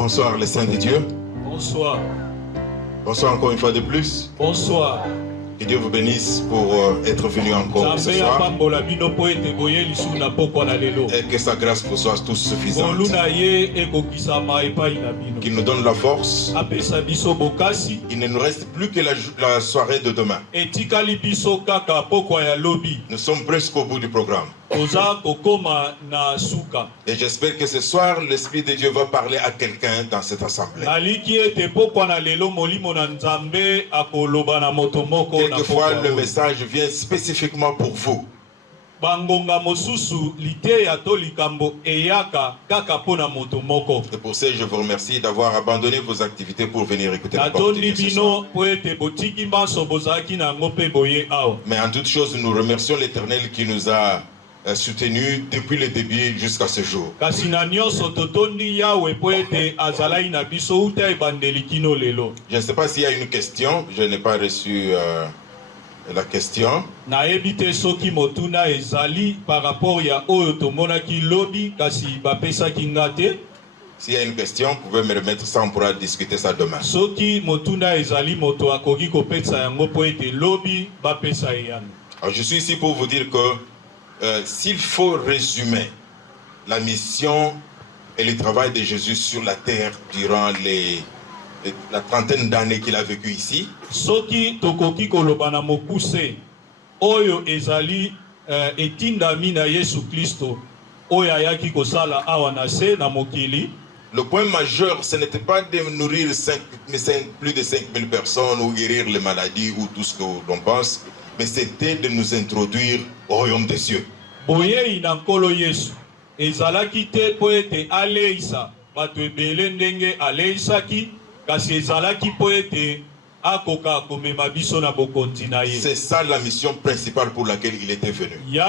Bonsoir les saints de Dieu. Bonsoir. Bonsoir encore une fois de plus. Bonsoir. Que Dieu vous bénisse pour être venu encore ce soir. Et que sa grâce vous soit tous suffisante. Qu'il nous donne la force. Il ne nous reste plus que la soirée de demain. Nous sommes presque au bout du programme. Et j'espère que ce soir, l'Esprit de Dieu va parler à quelqu'un dans cette assemblée. Quelquefois, le message vient spécifiquement pour vous. Et pour ça, je vous remercie d'avoir abandonné vos activités pour venir écouter la parole de Dieu ce soir. Mais en toute chose, nous remercions l'Éternel qui nous a soutenu depuis le début jusqu'à ce jour. Je ne sais pas s'il y a une question. Je n'ai pas reçu la question. S'il y a une question, vous pouvez me remettre ça, on pourra discuter ça demain. Alors, je suis ici pour vous dire que s'il faut résumer la mission et le travail de Jésus sur la terre durant la trentaine d'années qu'il a vécu ici, le point majeur, ce n'était pas de nourrir plus de 5000 personnes ou guérir les maladies ou tout ce que l'on pense, mais c'était de nous introduire au royaume des cieux. C'est ça la mission principale pour laquelle il était venu. Nous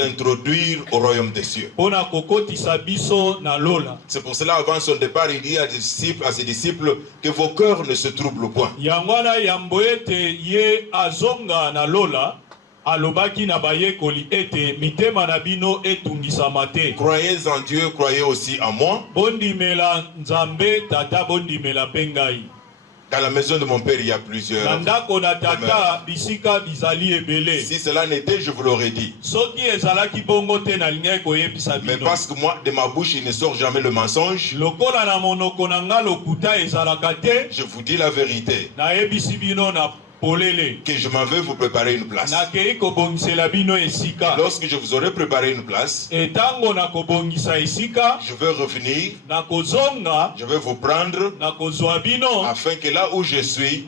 introduire au royaume des cieux. C'est pour cela, avant son départ, il dit à ses disciples que vos cœurs ne se troublent point. Croyez en Dieu, croyez aussi en moi. Dans la maison de mon père, il y a plusieurs demeures. Si cela n'était, je vous l'aurais dit. Mais parce que moi, de ma bouche, il ne sort jamais le mensonge. Je vous dis la vérité. Que je m'en vais vous préparer une place. Lorsque je vous aurai préparé une place, je vais revenir, je vais vous prendre, afin que là où je suis,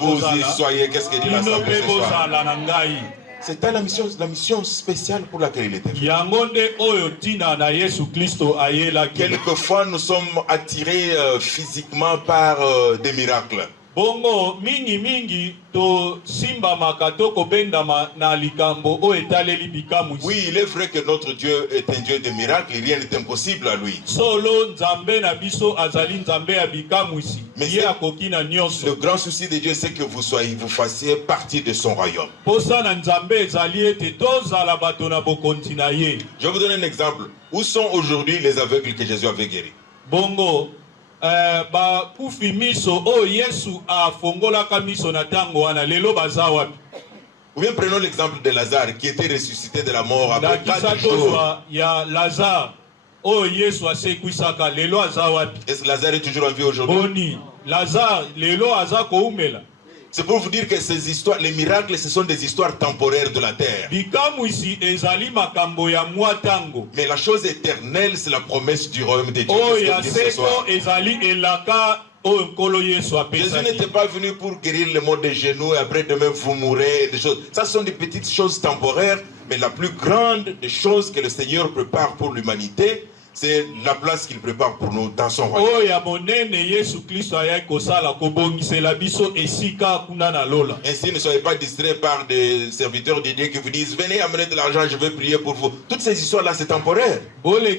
vous y soyez. Qu'est-ce que dit l'Assemblée ce soir? C'était la mission spéciale pour laquelle il était venu. Quelquefois, nous sommes attirés physiquement par des miracles. Bongo mingi to simba makato kobendama na likambo o etaleli bikamu. Oui, il est vrai que notre Dieu est un Dieu de miracles, rien n'est impossible à lui. Solo nzambe na biso azali nzambe ya bikamusi. Mais le grand souci de Dieu, c'est que vous fassiez partie de son royaume. Posa na nzambe ezali ete tozala bato na bokonzi na ye. Je vais vous donner un exemple. Où sont aujourd'hui les aveugles que Jésus avait guéris? Bongo ba kufi miso o Yesu afongolaka miso na tango wana lelo baza wapi? Ou bien prenons l'exemple de Lazare qui était ressuscité de la mort après 4 jours. Ya Lazare o Yesu asekwisaka lelo aza wapi? Est-ce que Lazare est toujours en vie aujourd'hui? Boni Lazare lelo aza koumela. C'est pour vous dire que ces histoires, les miracles, ce sont des histoires temporaires de la terre. Mais la chose éternelle, c'est la promesse du royaume de Dieu. Jésus n'était pas venu pour guérir les maux des genoux et après demain vous mourrez. Des choses. Ça sont des petites choses temporaires, mais la plus grande des choses que le Seigneur prépare pour l'humanité, c'est la place qu'il prépare pour nous dans son royaume. Ainsi, ne soyez pas distraits par des serviteurs de Dieu qui vous disent venez amener de l'argent, je vais prier pour vous. Toutes ces histoires-là, c'est temporaire. Mais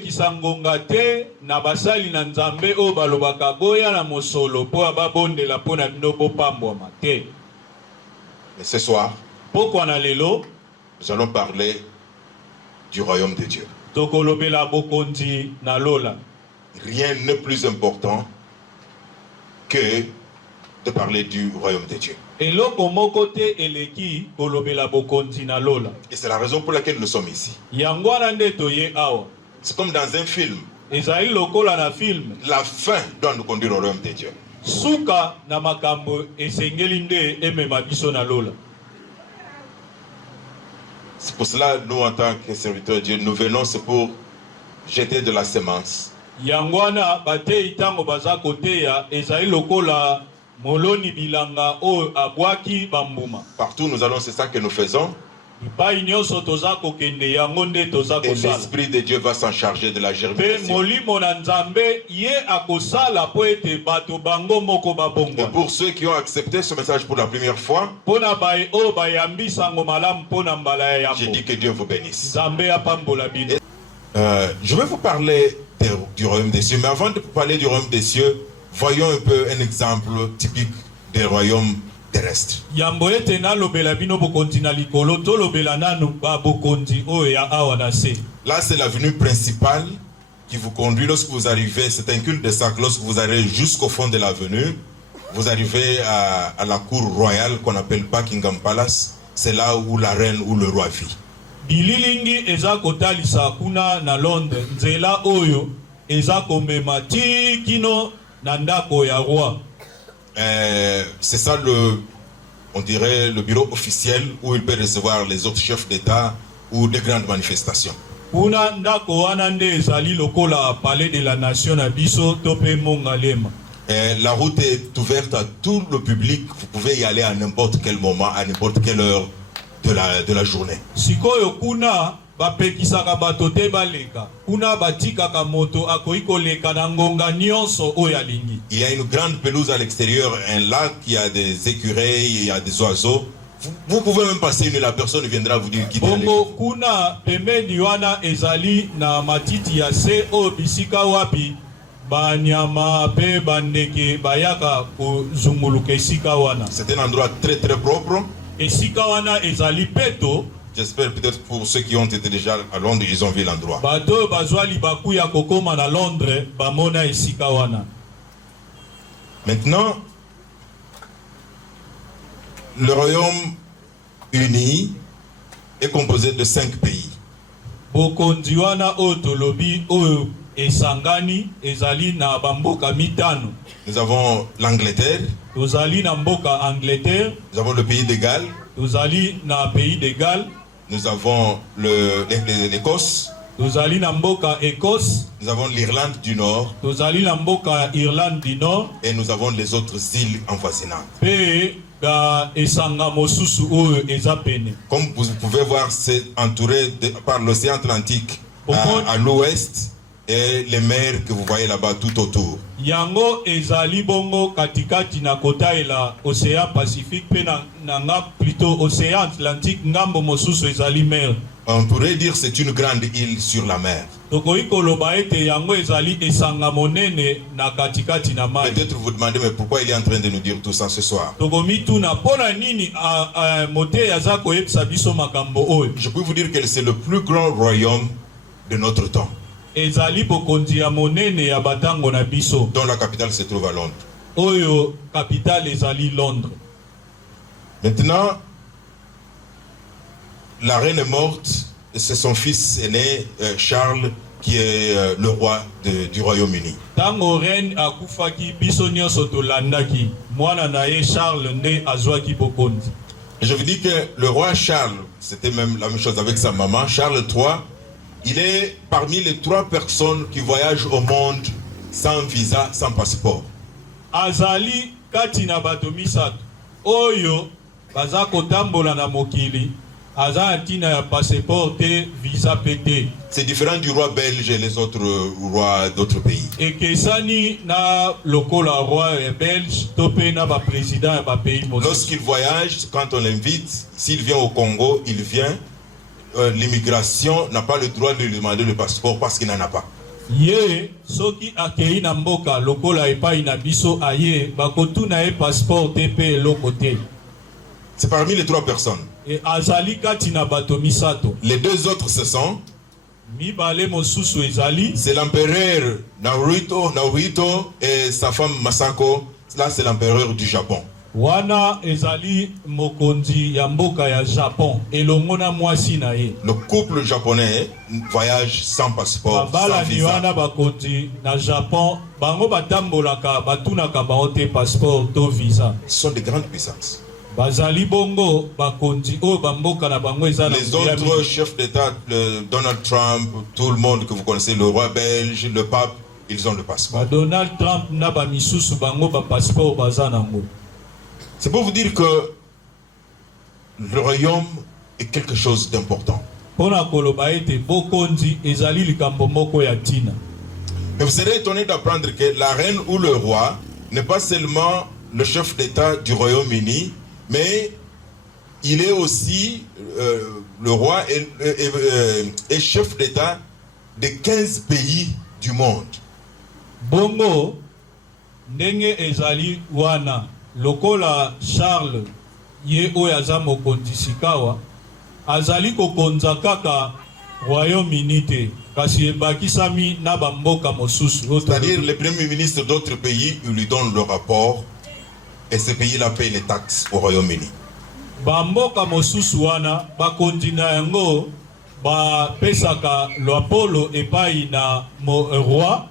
ce soir, nous allons parler du royaume de Dieu. tokolobela bokonzi na lola. Rien n'est plus important que de parler du royaume de Dieu. Eloko moko te eleki kolobela bokonzi na lola. Et c'est la raison pour laquelle nous sommes ici. Yangwana nde toye awa. C'est comme dans un film. Ezali lokola na film. La fin doit nous conduire au royaume de Dieu. Suka na makambo esengeli nde emema biso na lola. C'est pour cela, nous, en tant que serviteurs de Dieu, nous venons, c'est pour jeter de la semence. Yangwana bate itango baza koteya ezali lokola moloni bilanga o abwaki bambuma. Partout nous allons, c'est ça que nous faisons. Ipai nyonso toza kokende yango nde toza Et kosala. l'Esprit de Dieu va s'en charger de la Pe germination. molimo na nzambe ye akosala po ete bato bango moko Et babongwa. pour ceux qui ont accepté ce message pour la première fois, Pona bae o bayambi sango malamu pona mbala ya j'ai yambo. dit que Dieu vous bénisse. Nzambe apambola bino. Je vais vous parler du royaume des cieux. Mais avant de parler du royaume des cieux, voyons un peu un exemple typique des royaumes terrestres. Yambo ete na lobela bino bokonzi na likolo to lobela nanu ba bokonzi oyo ya awa na se. Là, c'est l'avenue principale qui vous conduit lorsque vous arrivez. C'est un culte de sac. Lorsque vous arrivez jusqu'au fond de l'avenue, vous arrivez à la cour royale qu'on appelle Buckingham Palace. C'est là où la reine ou le roi vit. Bililingi eza kotalisa kuna na Londres. Nzela oyo eza komema ti kino na ndako ya roi. C'est ça on dirait le bureau officiel où il peut recevoir les autres chefs d'État ou des grandes manifestations. Kuna ndako wana nde ezali lokola palais de la nation na biso to pe mongalema. La route est ouverte à tout le public. Vous pouvez y aller à n'importe quel moment, à n'importe quelle heure de la journée. Sikoyo kuna bapekisaka bato te baleka. Kuna batikaka moto akoki koleka na ngonga nyonso oyo alingi. Il y a une grande pelouse à l'extérieur, un lac, il y a des écureuils, il y a des oiseaux. Vous pouvez même passer une, la personne viendra vous dire quittez. Bongo kuna pembeni wana ezali na matiti ya se o bisika wapi banyama pe bandeke bayaka kozunguluka esika wana. C'est un endroit très très propre. Esika wana ezali peto. J'espère peut-être pour ceux qui ont été déjà à Londres, ils ont vu l'endroit. Bato bazwali baku ya kokoma na Londres bamona esika wana. Maintenant, le royaume uni est composé de 5 pays. Bokonzi wana oyo tolobi oyo esangani ezali na bamboka mitano. Nous avons l'Angleterre, Tozali na mboka Angleterre, nous avons le pays de Galles, tozali na pays de Galles, nous avons l'Écosse, tozali na mboka Écosse, nous avons l'Irlande du Nord tozali na mboka Irlande du Nord, et nous avons les autres îles envoisinantes. pe ba esanga mosusu oyo eza pene. Comme vous pouvez voir, c'est entouré par l'océan Atlantique à l'ouest et les mers que vous voyez là-bas tout autour. Yango ezali bongo katikati na kotaela Océan Pacifique pe na plutôt Océan Atlantique ngambo mosusu ezali mer. On pourrait dire que c'est une grande île sur la mer. Tokoki koloba ete yango ezali esanga monene na katikati na mai. Peut-être vous demandez, mais pourquoi il est en train de nous dire tout ça ce soir? Tokomi tuna pona nini mote yaza koyebisa biso makambo oyo. Je peux vous dire que c'est le plus grand royaume de notre temps, Ezali bokonzi ya monene ya batango na biso. dont la capitale se trouve à Londres. Oyo capitale ezali Londres. Maintenant, la reine est morte, et c'est son fils aîné, Charles, qui est le roi du Royaume-Uni. Tango reine akufaki biso nyonso tolandaki. Mwana na ye Charles nde azwaki bokonzi. Et je vous dis que le roi Charles, c'était même la même chose avec sa maman, Charles III, il est parmi les 3 personnes qui voyagent au monde sans visa, sans passeport. Azali kati na bato misato. Oyo baza kotambola na mokili. Aza atina ya passeport te visa pété. C'est différent du roi belge et les autres rois d'autres pays. Ekesani na lokola roi belge topé na ba président ya ba pays mosusu. Lorsqu'il voyage, quand on l'invite, s'il vient au Congo, il vient. L'immigration n'a pas le droit de lui demander le passeport parce qu'il n'en a pas. Ye soki akei na mboka lokola epai na biso aye bakotuna e passeport te pe eloko te. C'est parmi les 3 personnes. Et azali kati na bato misato. Les 2 autres, ce sont mibale mosusu ezali. C'est l'empereur Naruhito et sa femme Masako. Là, c'est l'empereur du Japon. Wana ezali mokonzi ya mboka ya Japon elongo na mwasi na ye. Le couple japonais voyage sans passeport, Babala sans ni visa. wana bakonzi na Japon bango batambolaka batunaka baote passeport to visa. Ce sont de grandes puissances. Bazali bongo bakonzi o bamboka na bango eza na Les autres chefs d'État, Donald Trump, tout le monde que vous connaissez, le roi belge, le pape, ils ont le passeport. Donald Trump na ba misusu bango ba passeport bazanango. C'est pour vous dire que le royaume est quelque chose d'important. Pona koloba ete bokonzi ezali likambo moko ya tina. Mais vous serez étonné d'apprendre que la reine ou le roi n'est pas seulement le chef d'État du Royaume-Uni, mais il est aussi le roi et chef d'État de 15 pays du monde. Bongo ndenge ezali wana lokola Charles ye oyaza mokonzi sikawa azali kokonza kaka Royaume-Uni te kasi ebakisami na bamboka mosusu. C'est-à-dire les premiers ministres d'autres pays, ils lui donnent le rapport et ces pays-là payent les taxes au Royaume-Uni. Bamboka mosusu wana bakonzi na yango bapesaka loapolo epai na roi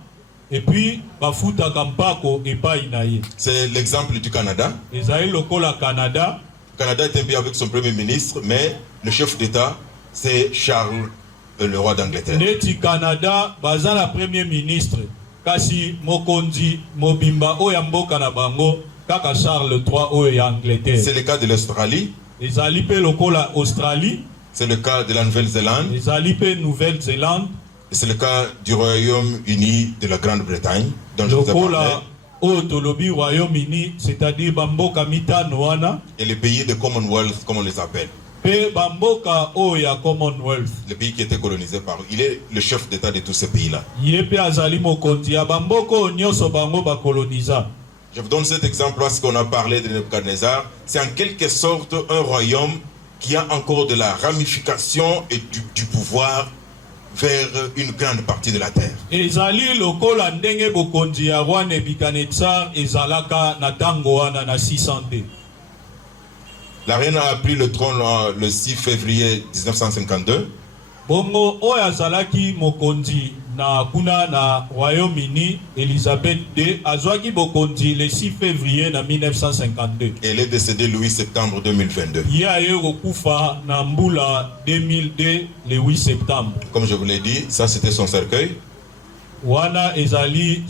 et puis bafutaka mpako epai na ye. C'est l'exemple du Canada. Ezali lokola Canada. Le Canada est un pays avec son premier ministre, mais le chef d'État, c'est Charles, le roi d'Angleterre. Neti Canada bazala premier ministre kasi mokonzi mobimba oya mboka na bango kaka Charles III oya Angleterre. C'est le cas de l'Australie. Ezali pe lokola Australie. C'est le cas de la Nouvelle-Zélande. Ezali pe Nouvelle-Zélande. C'est le cas du Royaume-Uni de la Grande-Bretagne, dont je vous ai parlé. Otolobi Royaume-Uni, c'est-à-dire bamboka mitano wana. Et les pays de Commonwealth, comme on les appelle. Pe bamboka oya Commonwealth. Le pays qui était colonisé par eux. Il est le chef d'État de tous ces pays-là. Yepe azali mokonzi ya bamboko nyoso bango bakoloniza. Je vous donne cet exemple parce qu'on a parlé de Nebuchadnezzar. C'est en quelque sorte un royaume qui a encore de la ramification et du pouvoir vers une grande partie de la terre. Ezali lokola ndenge bokonzi ya roi Nebuchadnezzar ezalaka na tango wana na 600. La reine a pris le trône le 6 février 1952. Bongo oyo azalaki mokonzi na kuna na Royaume-Uni, Elizabeth II azwaki bokonzi le 6 février na 1952. Elle est décédée le 8 septembre 2022. Ya yeko kufa na mbula 2002 le 8 septembre. Comme je vous l'ai dit, ça c'était son cercueil. Wana ezali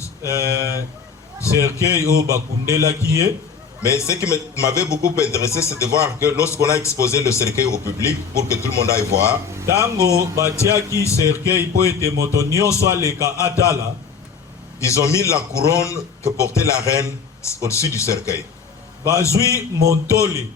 cercueil o bakundela kiye. Mais ce qui m'avait beaucoup intéressé, c'est de voir que lorsqu'on a exposé le cercueil au public pour que tout le monde aille voir, tango batiaki cercueil po ete moto nyonso aleka atala, ils ont mis la couronne que portait la reine au-dessus du cercueil. Bazui montole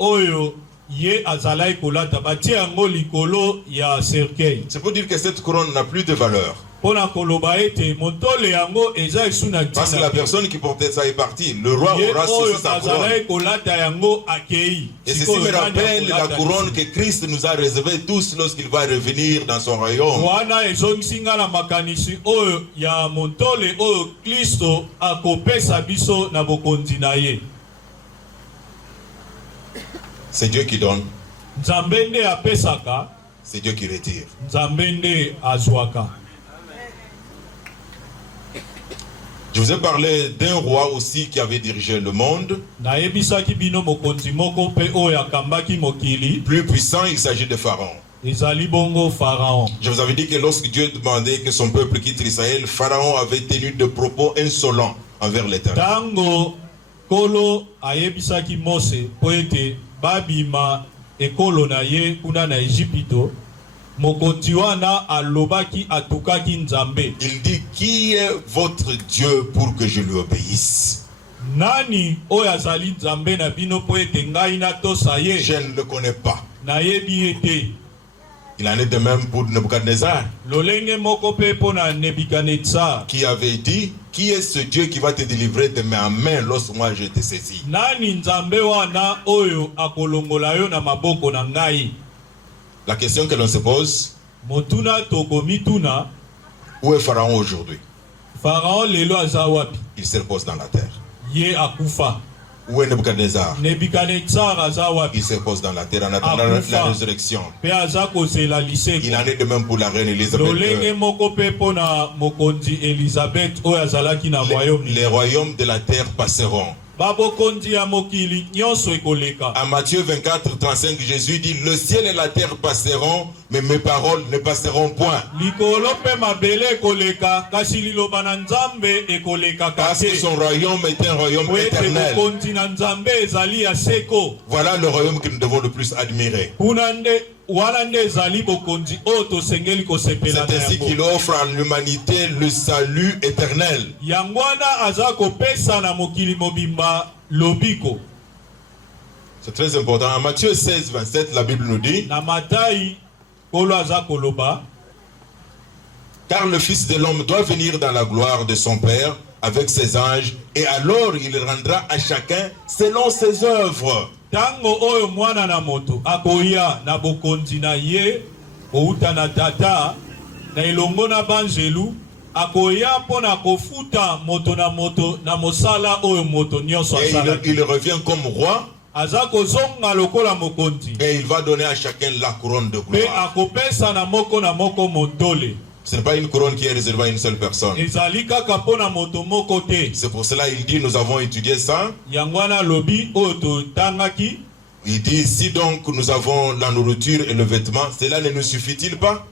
oyo ye azalai kolata batia yango likolo ya cercueil. C'est pour dire que cette couronne n'a plus de valeur. Pona koloba ete montole yango eza esuna tina. Parce que la personne qui portait ça est partie. Le roi aura cessé sa couronne. Azalai kolata yango akei. Et ceci me rappelle la couronne que Christ nous a réservée tous lorsqu'il va revenir dans son royaume. Wana ezongisinga na makanisi oyo ya montole oyo Kristo akopesa biso na bokonzi na ye. C'est Dieu qui donne. Nzambende apesaka. C'est Dieu qui retire. Nzambende azwaka. Je vous ai parlé d'un roi aussi qui avait dirigé le monde. Plus puissant, il s'agit de Pharaon. Je vous avais dit que lorsque Dieu demandait que son peuple quitte Israël, Pharaon avait tenu des propos insolents envers l'Éternel. Kolo ayebisaki Mose po ete babima ekolo na ye kuna na Ejipito. Mokonzi wana alobaki atukaki Nzambe. Il dit, qui est votre Dieu pour que je lui obéisse? Nani oyo azali Nzambe na bino po ete ngai natosa ye? Je ne le connais pas. Nayebi ete. Il en est de même pour Nebuchadnezzar. Lolenge moko pe pona Nebuchadnezzar. Qui avait dit, qui est ce Dieu qui va te délivrer de main en main lorsque moi je te saisis? Nani Nzambe wana oyo akolongola yo na maboko na ngai? La question que l'on se pose, Motuna toko mituna. Où est Pharaon aujourd'hui? Pharaon lelo azawapi. Il se repose dans la terre. Ye akufa. Où est Nebuchadnezzar? Nebuchadnezzar azawapi. Il se repose dans la terre en attendant la résurrection. Pe azako se la lycée. Il en est de même pour la reine Elisabeth. Lolenge moko pe pona mokonzi Elisabeth o azalaki na royaume. Les royaumes de la terre passeront. En Matthieu 24, 35, Jésus dit, le ciel et la terre passeront, mais mes paroles ne passeront point. Parce que son royaume est un royaume éternel. Voilà le royaume que nous devons le plus admirer. C'est ainsi qu'il offre à l'humanité le salut éternel. C'est très important. En Matthieu 16, 27, la Bible nous dit, car le Fils de l'homme doit venir dans la gloire de son Père avec ses anges, et alors il rendra à chacun selon ses œuvres. Tango oyo mwana na moto akoya na bokonzi na ye outa na tata na ilongo na banjelu akoya pona kofuta moto na mosala oyo moto nyonso asala. Il revient comme roi. Azako zonga lokola mokonzi. Et il va donner à chacun la couronne de gloire. Pe akopesa na moko mondole. Ce n'est pas une couronne qui est réservée à une seule personne. C'est pour cela qu'il dit, nous avons étudié ça. Il dit, si donc nous avons la nourriture et le vêtement, cela ne nous suffit-il pas?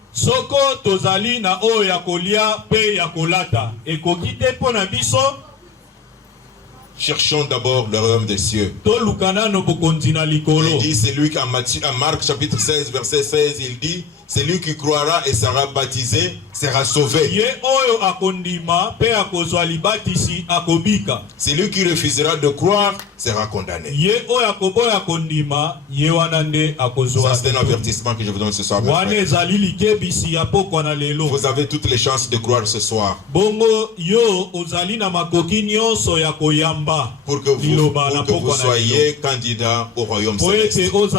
Cherchons d'abord le royaume des cieux. Il dit, c'est lui qui en Marc chapitre 16, verset 16, il dit, c'est lui qui croira et sera baptisé, sera sauvé. C'est lui qui refusera de croire, sera condamné. Ça, c'est un avertissement que je vous donne ce soir. Vous avez toutes les chances de croire ce soir. Pour que vous soyez candidat au royaume céleste. Je vous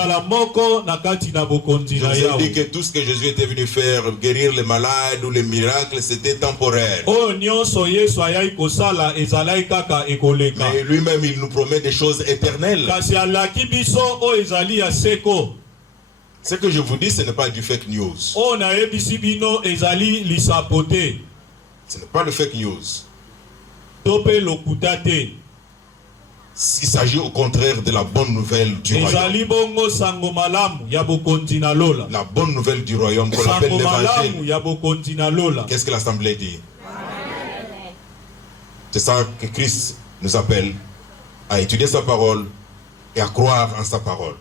ai dit que tout ce que Jésus était venu faire, guérir les malades ou les miracles, c'était temporaire. Mais lui-même, il nous promet des choses éternelles. Ce que je vous dis, ce n'est pas du fake news. Ce n'est pas le fake news. Il s'agit au contraire de la bonne nouvelle du royaume. La bonne nouvelle du royaume qu'on appelle l'évangile. Qu'est-ce que l'Assemblée dit? C'est ça que Christ nous appelle à étudier sa parole et à croire en sa parole.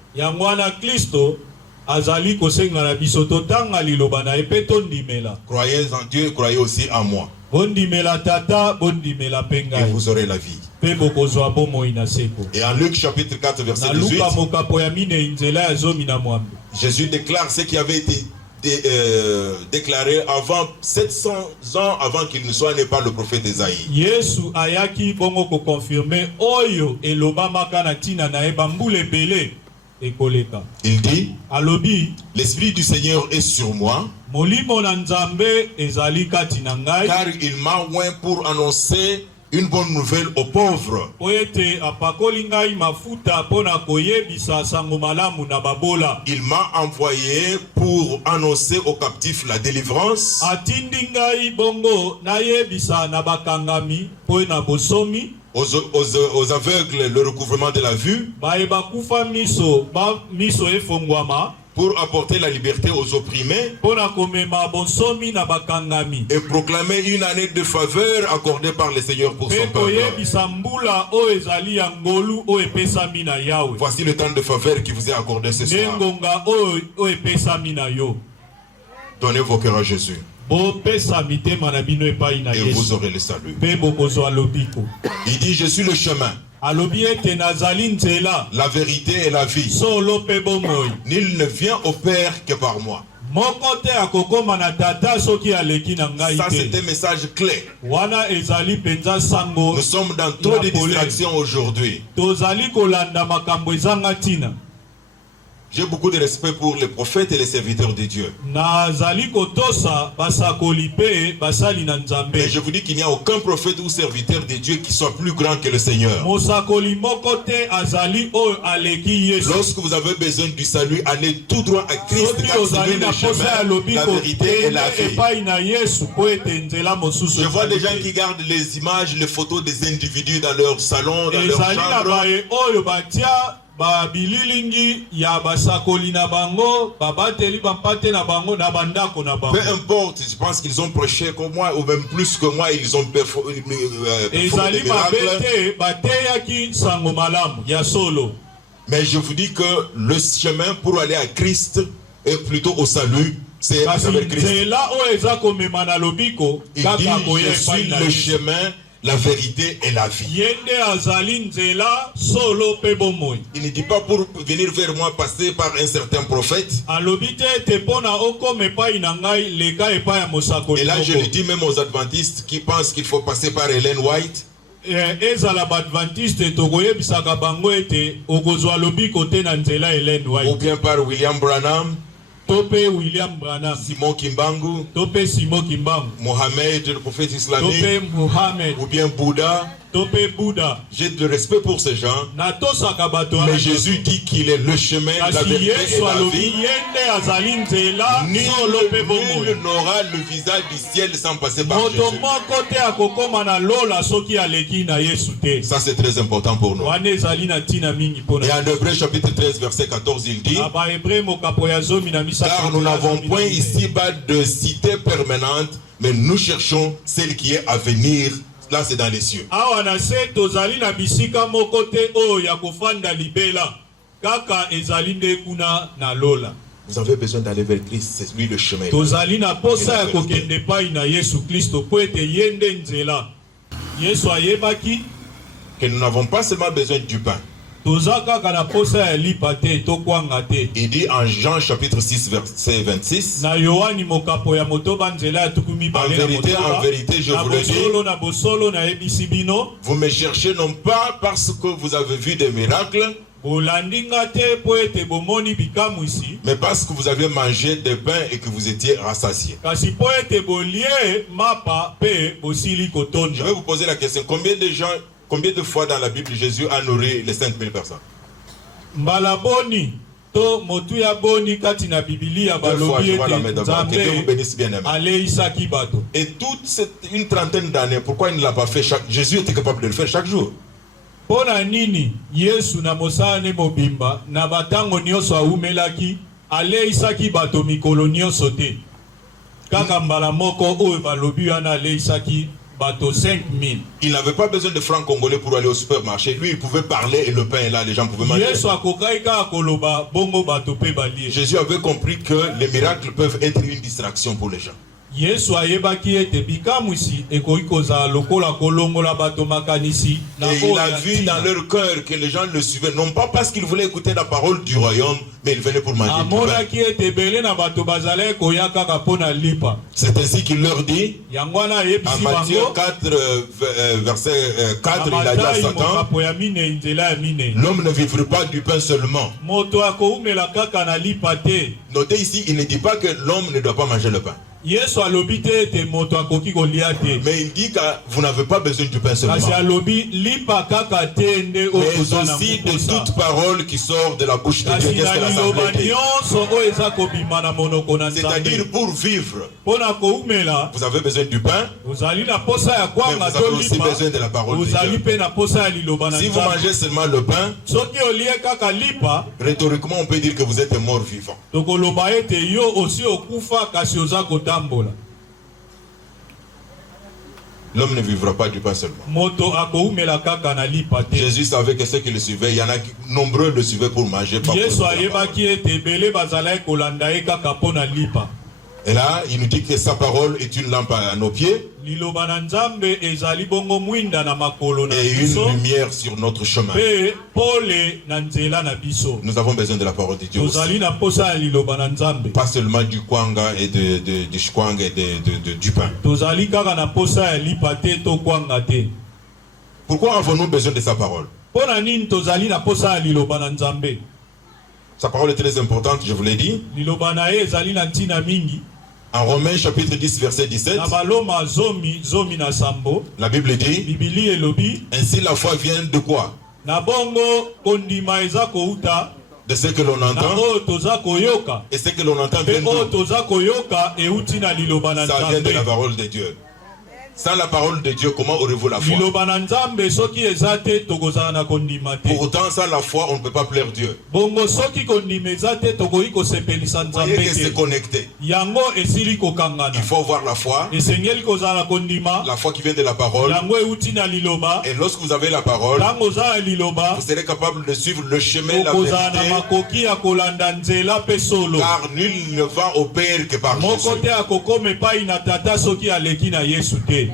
Croyez en Dieu, croyez aussi en moi. Et vous aurez la vie. Et en Luc chapitre 4 verset 18, Jésus déclare ce qui avait été déclaré avant 700 ans avant qu'il ne soit né par le prophète Esaïe. Il dit, l'Esprit du Seigneur est sur moi, car il m'a oint pour annoncer une bonne nouvelle aux pauvres. Il m'a envoyé pour annoncer aux captifs la délivrance, aux aveugles le recouvrement de la vue, pour apporter la liberté aux opprimés et proclamer une année de faveur accordée par le Seigneur pour son peuple. Voici le temps de faveur qui vous est accordé ce soir. Donnez vos cœurs à Jésus et vous aurez le salut. Il dit, je suis le chemin, la vérité et la vie. Nul ne vient au Père que par moi. Ça, c'est un message clé. Nous sommes dans trop de distractions aujourd'hui. J'ai beaucoup de respect pour les prophètes et les serviteurs de Dieu. Mais je vous dis qu'il n'y a aucun prophète ou serviteur de Dieu qui soit plus grand que le Seigneur. Lorsque vous avez besoin du salut, allez tout droit à Christ, car c'est lui le chemin, la vérité et la vie. Je vois des gens qui gardent les images, les photos des individus dans leur salon, dans leur chambre. Peu importe, je pense qu'ils ont prêché comme moi, ou même plus que moi, ils ont performé des miracles. Mais je vous dis que le chemin pour aller à Christ est plutôt au salut. C'est à travers Christ. Il dit, je suis le chemin, la vérité et la vie. Il ne dit pas pour venir vers moi passer par un certain prophète. Et là je le dis même aux adventistes qui pensent qu'il faut passer par Ellen White. Ou bien par William Branham. Simon Kimbangu, Mohamed, le prophète islamique, ou bien Bouddha. J'ai de respect pour ces gens, mais Jésus dit qu'il est le chemin, la vérité et la vie. Nul n'aura le visage du ciel sans passer par Jésus. Ça c'est très important pour nous. Et en Hébreux chapitre 13 verset 14 il dit, car nous n'avons point ici-bas de cité permanente, mais nous cherchons celle qui est à venir. Là c'est dans les cieux. Vous avez besoin d'aller vers Christ, c'est lui le chemin. Que nous n'avons pas seulement besoin du pain. Il dit en Jean chapitre 6 verset 26, en vérité, je vous le dis, vous me cherchez non pas parce que vous avez vu des miracles, mais parce que vous avez mangé des pains et que vous étiez rassasiés. Je vais vous poser la question, combien de fois dans la Bible Jésus a nourri les 5000 personnes? Et toute une trentaine d'années, pourquoi il ne l'a pas fait Jésus était capable de le faire chaque jour. Il n'avait pas besoin de francs congolais pour aller au supermarché. Lui, il pouvait parler et le pain est là, les gens pouvaient manger. Jésus avait compris que les miracles peuvent être une distraction pour les gens. Et il a vu dans leur cœur que les gens le suivaient, non pas parce qu'ils voulaient écouter la parole du royaume, mais ils venaient pour manger du pain. C'est ainsi qu'il leur dit, en Matthieu 4, verset 4, il a dit à Satan, l'homme ne vivra pas du pain seulement. Notez ici, il ne dit pas que l'homme ne doit pas manger le pain. Mais il dit que vous n'avez pas besoin du pain seulement, mais aussi de toute parole qui sort de la bouche de Dieu. Qu'est-ce que l'Assemblée dit? C'est-à-dire pour vivre, vous avez besoin du pain, mais vous avez aussi besoin de la parole de Dieu. Si vous mangez seulement le pain, rhétoriquement on peut dire que vous êtes mort vivant. L'homme ne vivra pas du pain seulement. Jésus savait que ceux qui le suivaient, il y en a nombreux le suivaient pour manger, pas pour et là, il nous dit que sa parole est une lampe à nos pieds et une lumière sur notre chemin. Nous avons besoin de la parole de Dieu aussi. Pas seulement du kwanga et du shkwanga et du pain. Pourquoi avons-nous besoin de sa parole? Sa parole est très importante, je vous l'ai dit. liloba na ye ezali na ntina mingi. En Romains chapitre 10 verset 17, na baloma zomi na sambo, la Bible dit, bibili elobi, ainsi la foi vient de quoi? na bongo kondima eza kouta De ce que l'on na entend, oyo toza koyoka, et ce que l'on entend pe vient oyo d'où? toza koyoka euti na liloba na Ça vient de la Nzambe. parole de Dieu. Sans la parole de Dieu, comment aurez-vous la foi? liloba na Nzambe soki eza te tokozala na kondima te. Pourtant, sans la foi, on ne peut pas plaire Dieu. Bongo soki kondima eza te tokoki kosepelisa Vous voyez Nzambe que c'est te. connecté. Yango esili kokangana. Il faut avoir la foi, Esengeli kozala na kondima, la foi qui vient de la parole. yango euti na liloba. Et lorsque vous avez la parole, Tango oza na liloba, vous serez capable de suivre le chemin, la okozala na vérité, makoki ya kolanda nzela pe solo. car nul ne va au Père que par Moko Jésus. te akokoma epai na tata soki aleki na Yesu te.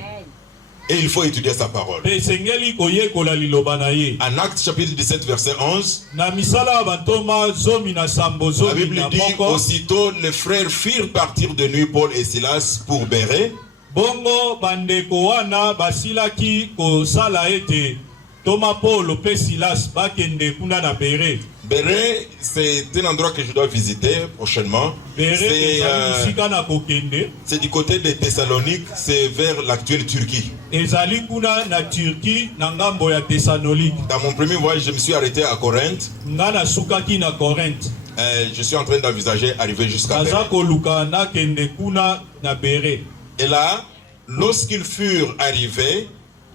Et il faut étudier sa parole. Pe esengeli koyekola liloba na ye. En Actes chapitre 17 verset 11, Na misala ya bantoma zomi na sambo la zomi Bible na dit, moko. aussitôt les frères firent partir de nuit Paul et Silas pour Bérée. Bongo bandeko wana basilaki kosala ete Toma Paul pe Silas bakende kuna na Bere. Bérée, c'est un endroit que je dois visiter prochainement. Bere ezali musika na kokende. C'est du côté de Thessalonique, c'est vers l'actuelle Turquie. Ezali kuna na Turquie na ngambo ya Thessalonique. Dans mon premier voyage, je me suis arrêté à Corinthe. Nga na sukaki na Corinthe. Je suis en train d'envisager arriver jusqu'à Aza Bérée. koluka na kende kuna na Bere. Et là, lorsqu'ils furent arrivés,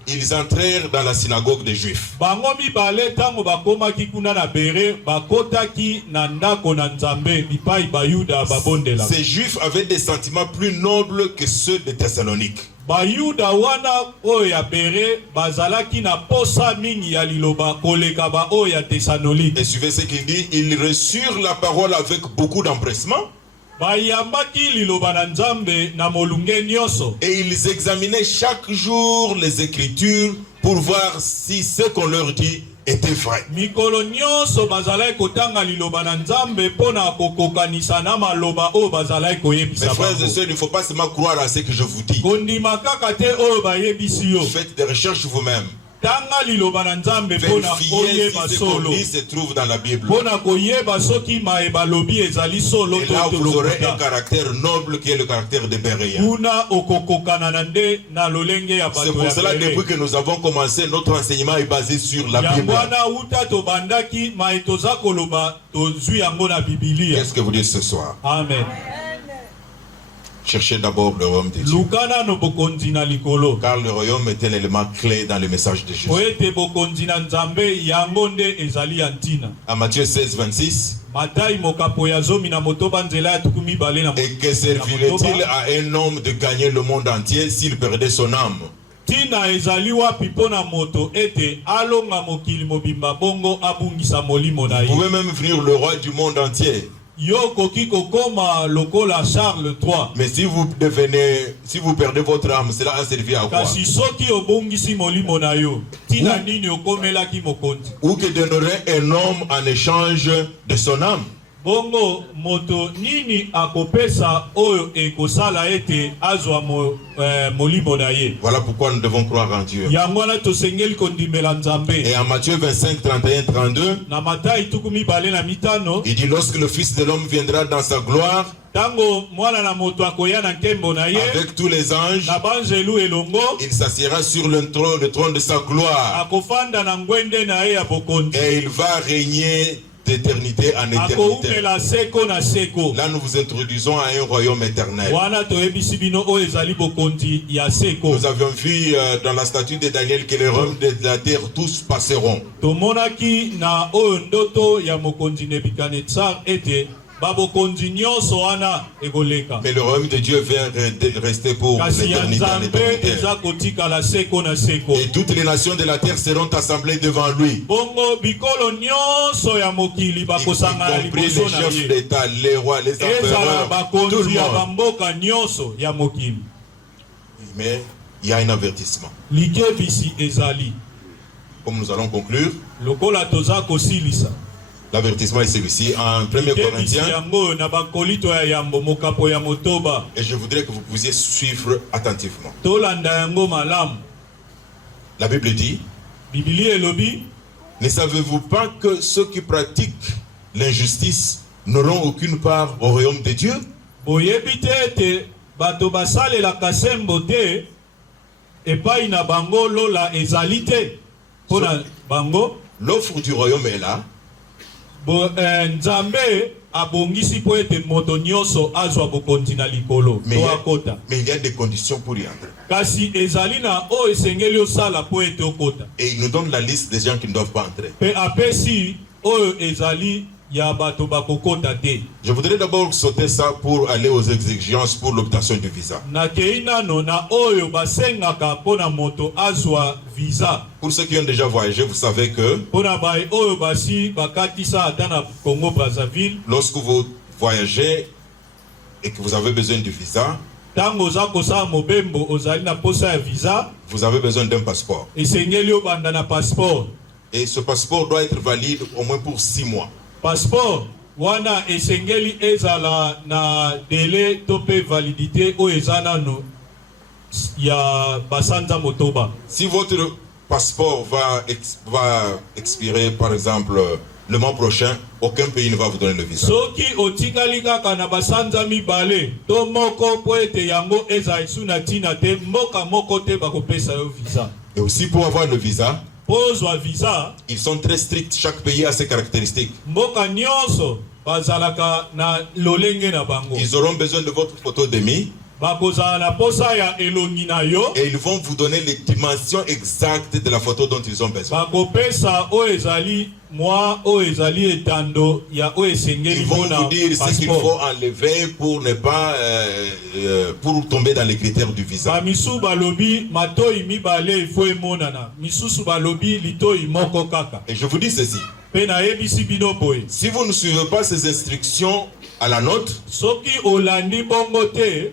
ils entrèrent dans la synagogue des Juifs. Bango mibale tango bakomaki kuna na Bere bakotaki na ndako na Nzambe bipai bayuda babondela. Ces Juifs avaient des sentiments plus nobles que ceux de Thessalonique. Bayuda wana oyo ya Bere bazalaki na posa mingi ya liloba koleka ba oyo ya Thessalonique. Et suivez ce qu'il dit, ils reçurent la parole avec beaucoup d'empressement. Bayambaki liloba na Nzambe na molunge nyonso. Et ils examinaient chaque jour les Écritures pour voir si ce qu'on leur dit était vrai. Mikolo nyonso bazalaki kotanga liloba na Nzambe pona kokokanisa na maloba oyo bazalaki Mes koyebisa frères et bango. sœurs, il ne faut pas seulement croire à ce que je vous dis. Kondima kaka te oyo bayebisi yo. Faites des recherches vous-même. Tanga liloba na Nzambe pona Vérifiez koyeba si ce qu'on solo. dit se trouve dans la Bible. Pona koyeba soki maeba lobi ezali solo Et là, vous aurez un to caractère noble qui est le caractère des Béréens. kuna okokokana na nde na lolenge ya C'est bato pour ya cela, Bere. depuis que nous avons commencé, notre enseignement est basé sur la Bible. Yango wana uta tobandaki mai toza koloba tozwi yango na Bibilia. Qu'est-ce que vous dites ce soir? Amen. Cherchez d'abord le royaume de Dieu. Lukana no bokonzi na likolo. Car le royaume est un élément clé dans le message de Jésus. Oete bokonzi na Nzambe yango nde ezali ya ntina. À Matthieu 16, 26, Matai mokapo ya zomi na motoba nzela ya tukumi bale na et que servirait-il à un homme de gagner le monde entier s'il perdait son âme? Tina ezali wapi pona moto ete alonga mokili mobimba bongo abungisa molimo na Vous ye. pouvez même venir le roi du monde entier. Yo koki kokoma lokola Charles III. Mais si vous perdez votre âme, cela a servi à quoi? Kasi soki obungisi molimo na yo, tina nini okomelaki mokonzi? Ou que donnerait un homme en échange de son âme? Bongo moto nini akopesa oyo ekosala ete azwa molimo na ye. Voilà pourquoi nous devons croire en Dieu. Yango wana tosengeli kondimela Nzambe. Et en Matthieu 25, 31, 32, Na Matai tukumi bale na mitano. il dit, lorsque le Fils de l'homme viendra dans sa gloire, Tango mwana na moto akoya na nkembo na ye. avec tous les anges, Na banzelu elongo. il s'assiera sur le trône de sa gloire. Akofanda na ngwende na ye ya bokonzi. Et il va régner d'éternité en éternité. Akoumela seko na seko. Là, nous vous introduisons à un royaume éternel. Wana toyebisi bino oyo ezali bokonzi ya seko. Nous avions vu dans la statue de Daniel que les royaumes de la terre tous passeront. Tomonaki na oyo ndoto ya mokonzi Nebukadnezar ete babokonzi nyonso wana egoleka. Mais le royaume de Dieu vient rester pour Kasi ya l'éternité en Nzambe éternité. eza kotikala seko na seko. Et toutes les nations de la terre seront assemblées devant lui. Bongo bikolo nyonso ya mokili Y bakosangana compris les liboso na chefs ye. d'État, les rois, les Ezala empereurs, tout le bakonzi ya monde. bamboka nyonso ya mokili. Mais il y a un avertissement. Likebisi ezali. Comme nous allons conclure, Lokola toza kosilisa. l'avertissement est celui-ci en 1 Likebisi Corinthiens. yango na bakolito ya yambo mokapo ya motoba. Et je voudrais que vous puissiez suivre attentivement. Tolanda yango malamu. La Bible dit, Biblia elobi. ne savez-vous pas que ceux qui pratiquent l'injustice n'auront aucune part au royaume de Dieu. boyebi te ete bato basalelaka sembo te epai na bango lola ezali te mpona bango. L'offre du royaume est là. Nzambe abongisi po ete moto nyonso azwa bokonzi na likolo to akota. Mais il y a des conditions pour y entrer. Kasi ezali na o esengeli osala po ete okota. Et il nous donne la liste des gens qui ne doivent pas entrer. Pe apesi oyo ezali ya bato bakokota te. Je voudrais d'abord sauter ça pour aller aux exigences pour l'obtention du visa. Nakei nano na oyo basengaka pona moto azwa visa. Pour ceux qui ont déjà voyagé, vous savez que Pona bai oyo basi bakatisa ata na Congo Brazzaville. lorsque vous voyagez et que vous avez besoin du visa, Tango za kosala mobembo ozali na posa ya visa. vous avez besoin d'un passeport. Esengeli obanda na passeport. Et ce passeport doit être valide au moins pour 6 mois. Passeport wana esengeli ezala na délai to pe validité o ezana no ya basanza motoba. Si votre passeport va expirer par exemple le mois prochain, aucun pays ne va vous donner le visa. Soki otikali kaka na basanza mibale to moko po ete yango eza isu na tina te mboka moko te bakopesa yo visa. Et aussi pour avoir le visa, Pozwa visa ils sont très stricts, chaque pays a ses caractéristiques. mboka nyonso bazalaka na lolenge na bango. Ils auront besoin de votre photo demi Bakozala na posa ya elongi na yo. et ils vont vous donner les dimensions exactes de la photo dont ils ont besoin. Bakopesa o ezali moi o ezali etando ya o esengeli Ils vont mona vous dire ce qu'il faut passeport. enlever pour ne pas pour tomber dans les critères du visa. Bamisu balobi matoi mibale ifo emonana. Misusu balobi litoi moko kaka. Et je vous dis ceci, Pe na yebisi bino boye. si vous ne suivez pas ces instructions à la note, Soki olandi bongo te,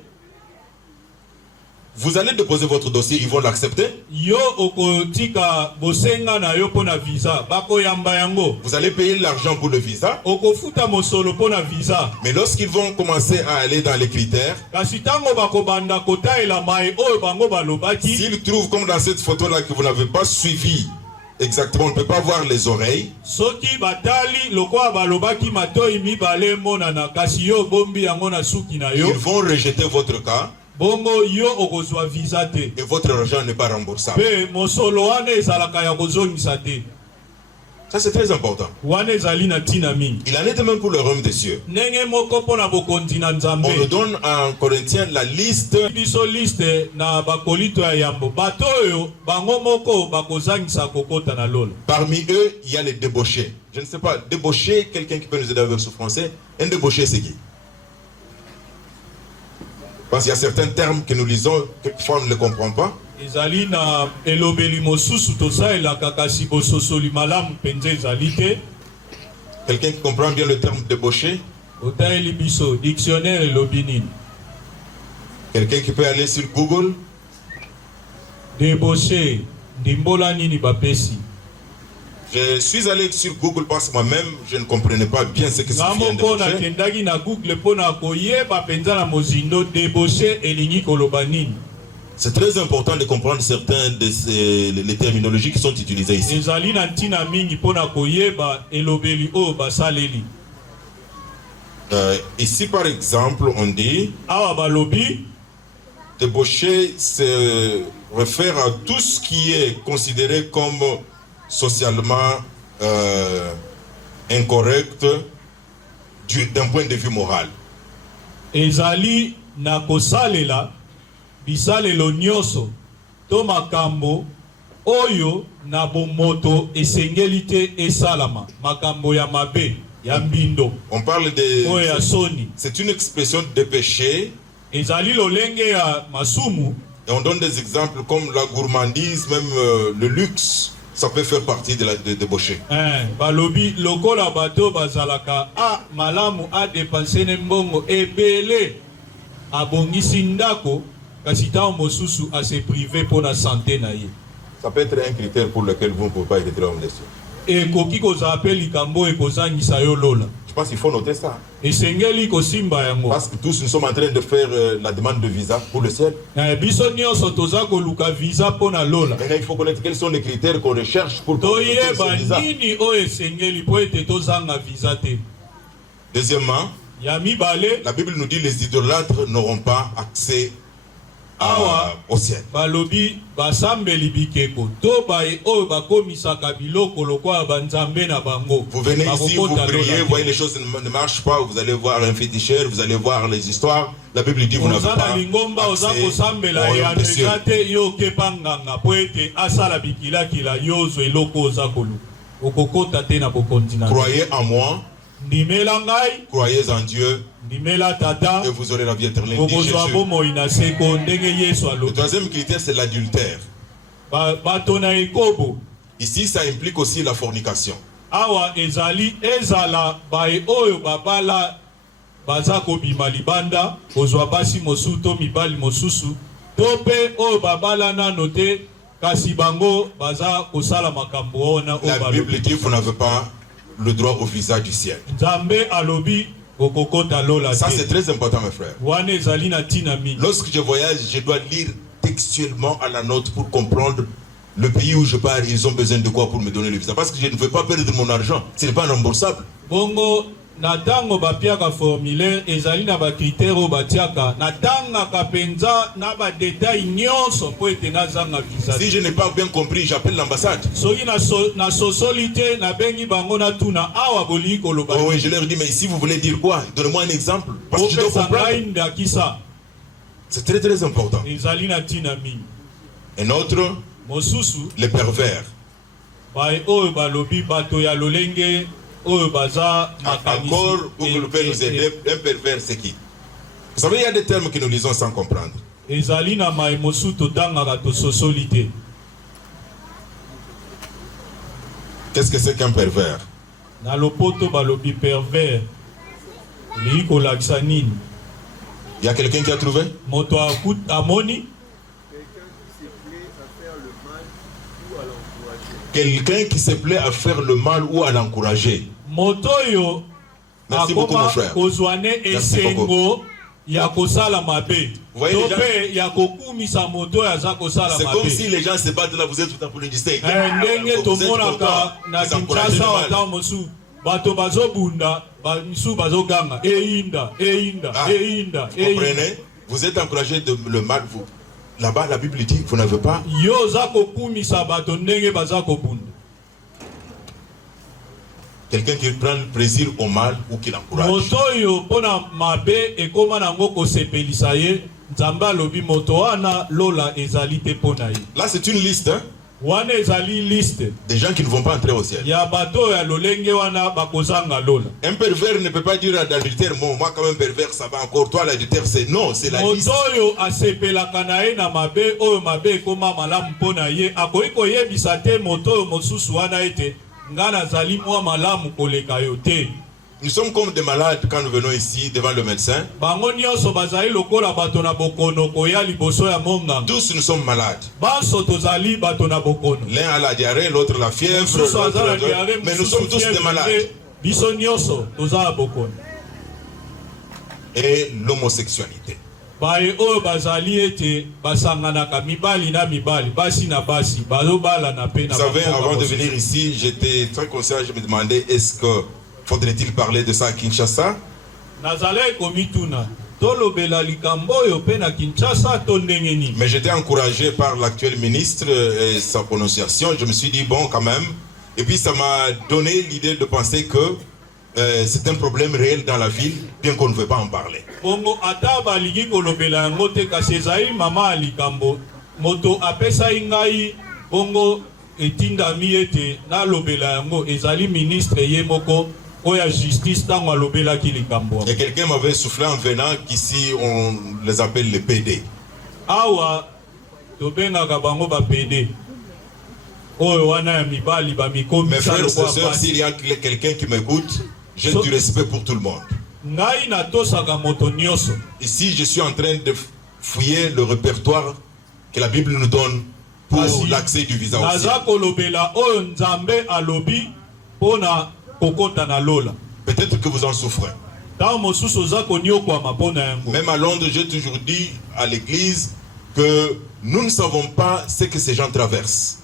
vous allez déposer votre dossier, ils vont l'accepter. yo okotika bosenga na yo pona visa. Bako yamba yango. Vous allez payer l'argent pour le visa. Okofuta mosolo pona visa. Mais lorsqu'ils vont commencer à aller dans les critères, Kasi tango bako banda kotaela mai oyo bango balobaki. s'ils trouvent comme dans cette photo-là que vous n'avez pas suivi exactement, on ne peut pas voir les oreilles, Soki batali lokwa balobaki matoi mibale monana kasi yo bombi yango na suki na yo. ils vont rejeter votre cas Bongo yo okozwa visa te. et votre argent n'est pas remboursable. Pe mosolo wana ezalaka ya kozongisa te. Ça, c'est très important. Wana ezali na tina mingi. Il en est de même pour le royaume des cieux. Ndenge moko pona bokonzi na On nous Nzambe. donne en Corinthiens la liste Biso liste na bakolito ya yambo. Bato oyo bango moko bakozangisa kokota na lolo. Parmi eux, il y a les débauchés. Je ne sais pas, débauché, quelqu'un qui peut nous aider avec ce français. Un débauché, c'est qui? Parce qu'il y a certains termes que nous lisons, quelquefois on ne les comprend pas. Ezali na elobeli mosusu tosalelaka kasi bososoli malamu penza ezali te. Quelqu'un qui comprend bien le terme débauché. Otayeli biso dictionnaire elobi nini? Quelqu'un qui peut aller sur Google. Débauché ndimbola nini bapesi. Je suis allé sur Google parce que moi-même, je ne comprenais pas bien ce que signifie un Ngamoko na débauché. kendaki na Google pona koyeba penza na mozindo débauché elingi koloba nini. C'est très important de comprendre certains de les terminologies qui sont utilisées ici. Ezali na ntina mingi pona koyeba elobeli o basaleli. Ici, par exemple, on dit Awa balobi débauché se réfère à tout ce qui est considéré comme socialement incorrect d'un point de vue moral. ezali na kosalela bisalelo nyonso to makambo oyo na bomoto esengeli te esalama makambo ya mabe ya mbindo On parle de... oyo ya soni. C'est une expression de péché. Ezali lolenge ya masumu. Et on donne des exemples comme la gourmandise, même le luxe. Ça peut faire partie de la débauché. Balobi lokola bato bazalaka malamu a dépenser ne mbongo ebele abongisi ndako kasi ta mosusu a se privé pour la santé na ye. Ça peut être un critère pour lequel vous ne pouvez pas hériter l'homme des cieux. Et koki kozape likambo e kozangisa yo lola. Je pense qu'il faut noter ça. Esengeli kosimba yango. Parce que tous nous sommes en train de faire la demande de visa pour le ciel. Biso nyonso toza koluka visa pona lola. Maintenant, il faut connaître quels sont les critères qu'on recherche pour obtenir ce Toyeba visa. nini o esengeli po ete tozanga visa te. Deuxièmement, ya mibale la Bible nous dit que les idolâtres n'auront pas accès au ciel. balobi basambeli bikeko to baye oyo bakomisaka biloko lokwa banzambe na bango. Vous venez ici, vous priez, vous voyez les choses ne marchent pas, vous allez voir un féticheur, vous allez voir les histoires. La Bible dit vous n'avez pas accès au royaume des cieux. Croyez en moi, croyez en Dieu, et vous aurez la vie éternelle. Le troisième critère, c'est l'adultère. Ici, ça implique aussi la fornication. Awa ezali ezala bae oyo babala bazako bimalibanda ozwa basi mosuto mibali mosusu tope oyo babala na note kasi bango baza kosala makambo ona. La Bible dit vous n'avez pas le droit au visa du ciel. Nzambe alobi okokota lola. Ça c'est très important mes frères. Wane ezali na tina mi. Lorsque je voyage, je dois lire textuellement à la note pour comprendre le pays où je pars. Ils ont besoin de quoi pour me donner le visa? Parce que je ne veux pas perdre mon argent. Ce n'est pas remboursable. Bongo natango bapiaka formulaire ezali na ba critère o batiaka natanga kapenza na ba détail nyonso po etena zanga visa. Si je n'ai pas bien compris, j'appelle l'ambassade. Soki na sosolité na bengi bango na tuna awa boli koloba. Oui, je leur dis mais si vous voulez dire quoi? Donnez-moi un exemple parce que je dois comprendre. C'est très très important. Ezali na tina mi. Un autre, mosusu les pervers. Bae oyo balobi bato ya lolenge. Encore, pour que le Père nous aide, un pervers c'est qui? Vous savez, il y a des termes que nous lisons sans comprendre. Qu'est-ce que c'est qu'un pervers? Il y a quelqu'un qui a trouvé? Quelqu'un qui se plaît à faire le mal ou à l'encourager. Merci beaucoup mon frère. Merci beaucoup. Voyez, c'est comme si les gens se battent là, vous êtes tout à pour le distinguer. Comprenez? Vous êtes encouragé de le mal, vous. Là-bas, la Bible dit que vous n'avez pas. Quelqu'un qui prend plaisir au mal ou qui l'encourage. Là, c'est une liste. Hein? Des gens qui ne vont pas entrer au ciel. Un pervers ne peut pas dire à l'adultère, moi comme un pervers ça va encore, toi l'adultère c'est non, c'est la liste. Nous sommes comme des malades quand nous venons ici devant le médecin. Tous nous sommes malades. L'un a la diarrhée, l'autre la fièvre, mais nous sommes tous des malades. Et l'homosexualité. Vous savez, avant de venir ici, j'étais très conscient, je me demandais est-ce que faudrait-il parler de ça à Kinshasa? Mais j'étais encouragé par l'actuel ministre et sa prononciation. Je me suis dit bon quand même. Et puis ça m'a donné l'idée de penser que c'est un problème réel dans la ville, bien qu'on ne veut pas en parler. Et quelqu'un m'avait soufflé en venant qu'ici on les appelle les PD. Mes frères et sœurs, s'il y a quelqu'un qui m'écoute, j'ai du respect pour tout le monde. Ici, je suis en train de fouiller le répertoire que la Bible nous donne pour l'accès du visa au ciel. Peut-être que vous en souffrez. Même à Londres, j'ai toujours dit à l'église que nous ne savons pas ce que ces gens traversent.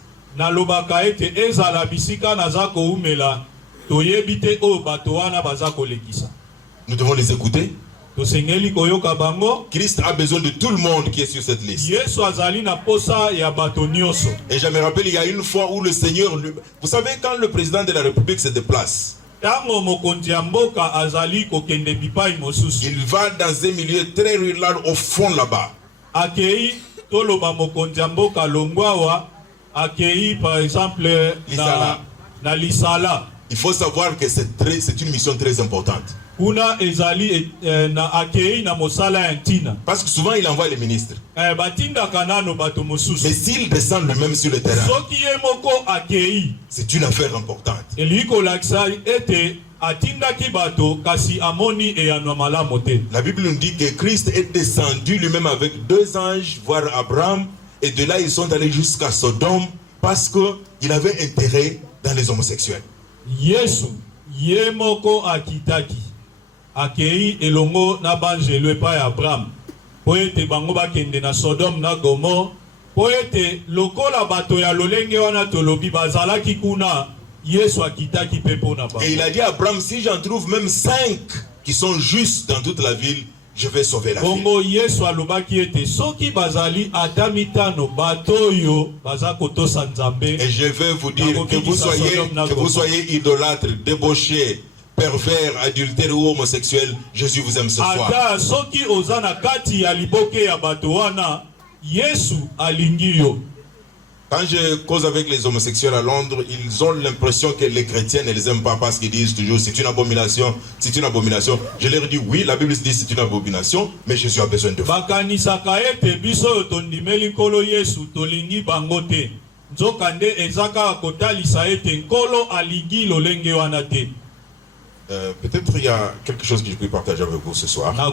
Nous devons les écouter. tosengeli koyoka bango. Christ a besoin de tout le monde qui est sur cette liste. Yesu azali na posa ya bato nyonso. Et je me rappelle, il y a une fois où le Seigneur, vous savez, quand le président de la République se déplace, Tango mokonzi ya mboka azali kokende bipai mosusu. il va dans un milieu très rural au fond là-bas. Akei toloba mokonzi ya mboka longwawa akei par exemple na Lisala. Il faut savoir que c'est une mission très importante. Kuna ezali na akei na mosala ya ntina. Parce que souvent il envoie les ministres. Batinda kanano bato mosusu. Mais s'il descend lui-même sur le terrain, soki ye moko akei, c'est une affaire importante. eliko laksa ete atindaki bato kasi amoni eyano malamu te. La Bible nous dit que Christ est descendu lui-même avec 2 anges voir Abraham, et de là ils sont allés jusqu'à Sodome parce qu'il avait intérêt dans les homosexuels. Yesu ye moko akitaki akei elongo na banjelo epai ya Abraham po ete bango bakende na Sodome na Gomorre, po ete lokola bato ya lolenge wana tolobi bazalaki kuna, Yesu akitaki pe pona bango. Et il a dit à Abraham, si j'en trouve même 5 qui sont justes dans toute la ville, je vais sauver la ville. Bongo Yesu alobaki ete soki bazali ata mitano bato yo bazako tosa Nzambe. Et je vais vous dire que vous soyez idolâtre, débauché, pervers, adultère ou homosexuel, Jésus vous aime ce soir. Ata soki ozana kati ya liboke ya bato wana, Yesu alingi yo. Quand je cause avec les homosexuels à Londres, ils ont l'impression que les chrétiens ne les aiment pas parce qu'ils disent toujours c'est une abomination, c'est une abomination. Je leur dis oui, la Bible dit c'est une abomination, mais Jésus a besoin de vous. Bakanisaka ete biso tondimeli nkolo Yesu tolingi bango te. Nzokande ezaka kotalisa ete nkolo alingi lolenge wana te. Peut-être il y a quelque chose que je peux partager avec vous ce soir. Là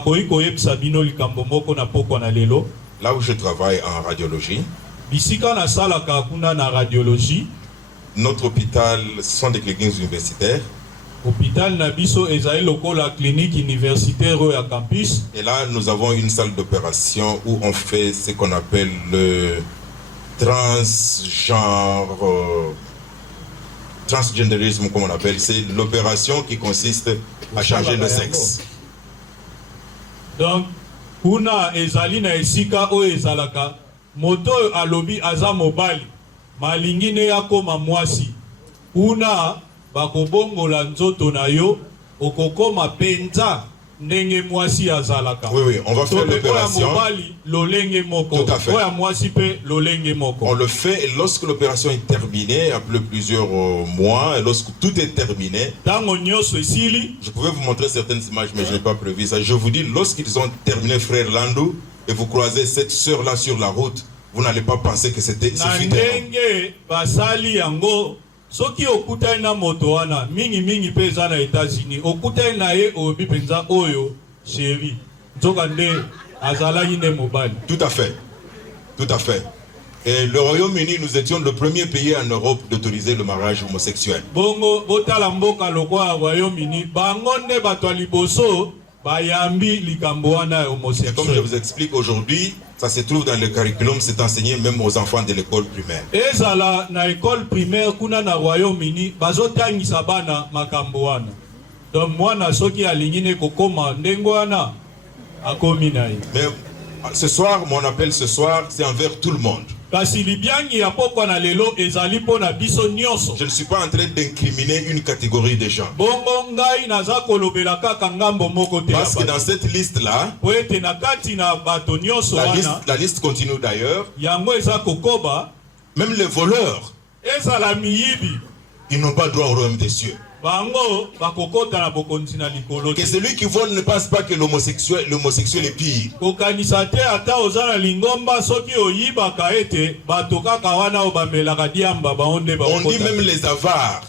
où je travaille en radiologie, bisika na salaka kuna na radiologie. Notre hôpital, ce sont des cliniques universitaires. Hôpital na biso ezali lokola clinique universitaire ya campus. Et là, nous avons une salle d'opération où on fait ce qu'on appelle le transgénérisme, comme on appelle. C'est l'opération qui consiste à changer le sexe. Donc, kuna ezali na esika o ezalaka moto alobi aza mobali malingi ne yakoma mwasi, kuna bakobongola nzoto na yo okokoma penza ndenge mwasi azalaka. Oui, on va faire l'opération. Tout à fait. On le fait et lorsque l'opération est terminée, après plusieurs mois, et lorsque tout est terminé, je pouvais vous montrer certaines images, mais je n'ai pas prévu ça. Je vous dis, lorsqu'ils ont terminé, frère Landou, et vous croisez cette sœur-là sur la route, vous n'allez pas penser que c'était soki okutai na moto wana mingi peza na États-Unis okutai na ye obi penza oyo chéri nzokande azalaki ne mobali. Tout à fait. Tout à fait. Et le Royaume-Uni, nous étions le premier pays en Europe d'autoriser le mariage homosexuel. Bongo botala mboka lokwa Royaume-Uni bango nde bato liboso bayambi likambo wana homosexuel. Et comme je vous explique aujourd'hui, ça se trouve dans le curriculum, c'est enseigné même aux enfants de l'école primaire. Ezala na école primaire kuna na Royaume-Uni bazotangisa bana makambo wana. Donc mwana soki alingine kokoma ndengo wana akomi na ye. Mais ce soir, mon appel ce soir, c'est envers tout le monde. Kasi libiangi ya pokwa na lelo ezali pona biso nyonso. Je ne suis pas en train d'incriminer une catégorie de gens. Bongo ngai naza kolobela kaka ngambo moko te. Parce que dans cette liste-là, poete na kati na bato nyonso wana, la liste continue d'ailleurs. Yango eza kokoba, même les voleurs, ezala miyibi, ils n'ont pas droit au royaume des cieux. Bango bakokota na bokonzi na likolo. Que celui qui vole ne pense pas que l'homosexuel est pire. Kokanisa te ata ozana lingomba soki oyibaka ete bato kaka wana obamelaka diamba baonde ba. On dit même les avares.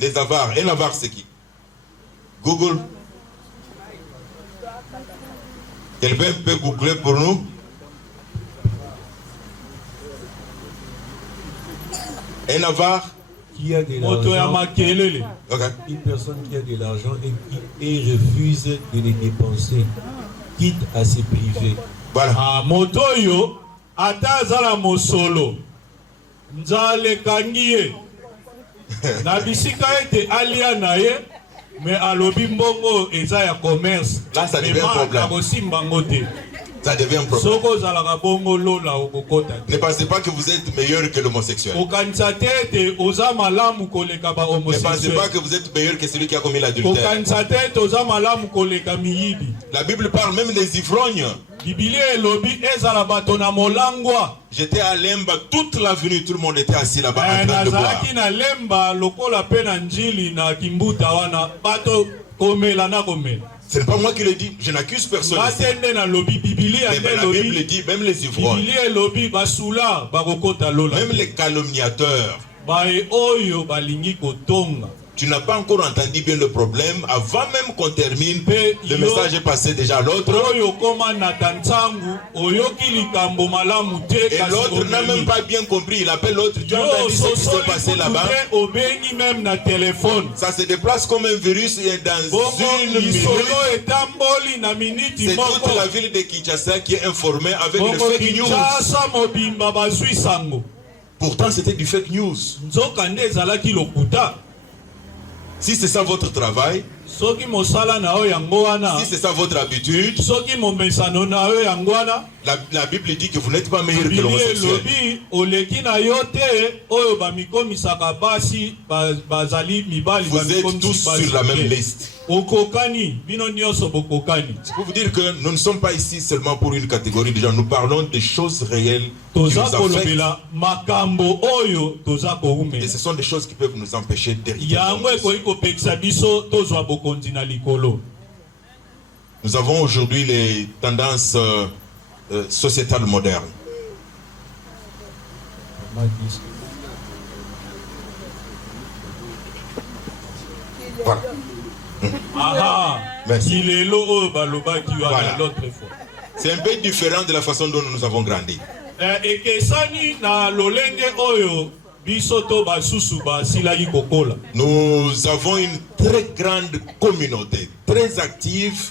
Les avares. Un avare c'est qui? Google. Quelqu'un peut googler pour nous? Un avare qui a de l'argent, okay. Une personne qui a de l'argent et refuse de les dépenser, quitte à se priver. Voilà. Motoyo atazala mosolo nzale kangie na bisika ete alia na ye Mais alobi mbongo eza ya commerce. Là, ça devient un problème. Ça devient un problème. Ne pensez pas que vous êtes meilleur que l'homosexuel. Ne pensez pas que vous êtes meilleur que celui qui a commis l'adultère. La Bible parle même des ivrognes. J'étais à Lemba toute l'avenue, tout le monde était assis là-bas en train de boire. Ce n'est pas moi qui le dis, je n'accuse personne. Mais la Bible dit, même les ivrognes, même les calomniateurs. Tu n'as pas encore entendu bien le problème. Avant même qu'on termine, le message est passé déjà à l'autre. Et l'autre n'a même pas bien compris. Il appelle l'autre. Tu as entendu ce qui s'est passé là-bas. Ça se déplace comme un virus dans une minute. C'est toute la ville de Kinshasa qui est informée avec le fake news. Pourtant, c'était du fake news. Si c'est ça votre travail, si c'est ça votre habitude, la Bible dit que vous n'êtes pas meilleur que l'homosexuel. Vous êtes tous sur la même liste. C'est pour vous dire que nous ne sommes pas ici seulement pour une catégorie de gens. Nous parlons des choses réelles qui nous affectent. Et ce sont des choses qui peuvent nous empêcher d'hériter. Nous avons aujourd'hui les tendances sociétales modernes. Voilà. Merci. Voilà. C'est un peu différent de la façon dont nous avons grandi. Nous avons une très grande communauté, très active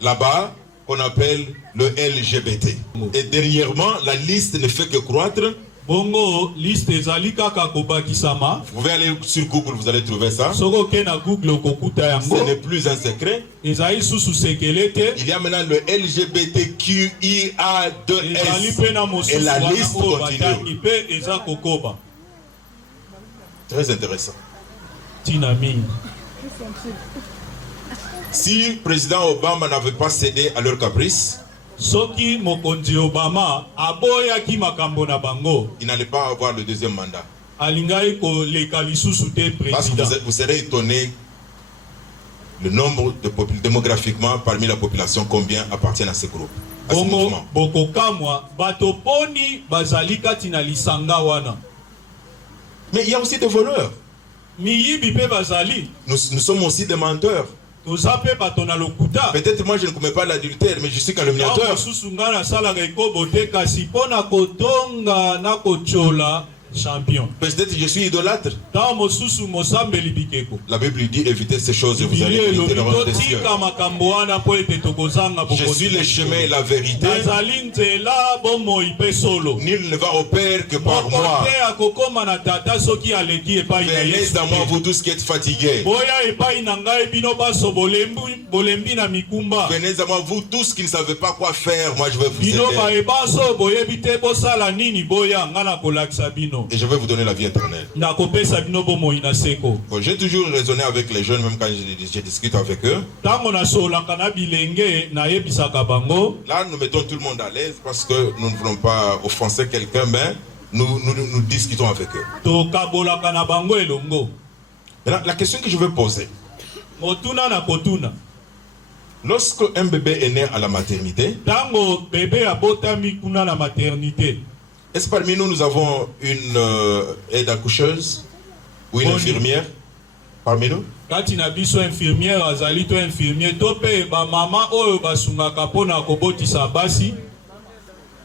là-bas, qu'on appelle le LGBT. Et dernièrement, la liste ne fait que croître. Bongo liste ezalika kobakisama. Vous pouvez aller sur Google, vous allez trouver ça. Ce n'est plus un secret. Il y a maintenant le LGBTQIA2S. Et la liste continue. Très intéressant. Si le président Obama n'avait pas cédé à leur caprice, il n'allait pas avoir le deuxième mandat. Parce que vous serez étonné le nombre de démographiquement parmi la population, combien appartiennent à ce groupe. À ce mouvement. Mais il y a aussi des voleurs. Nous sommes aussi des menteurs. Peut-être moi je ne commets pas l'adultère, mais je suis calomniateur. Peut-être je suis idolâtre. La Bible dit évitez ces choses et vous allez éviter le royaume des cieux. Je suis le chemin et la vérité. Nul ne va au Père que par moi. Venez à moi vous tous qui êtes fatigués. Venez à moi vous tous qui ne savez pas quoi faire. Moi je vais vous aider. Et je vais vous donner la vie éternelle. Bon, j'ai toujours raisonné avec les jeunes, même quand je discute avec eux. Là, nous mettons tout le monde à l'aise parce que nous ne voulons pas offenser quelqu'un, mais nous discutons avec eux. Maintenant, la question que je vais poser. Lorsque un bébé est né à la maternité, est-ce que parmi nous, nous avons une aide-accoucheuse ou une infirmière parmi nous?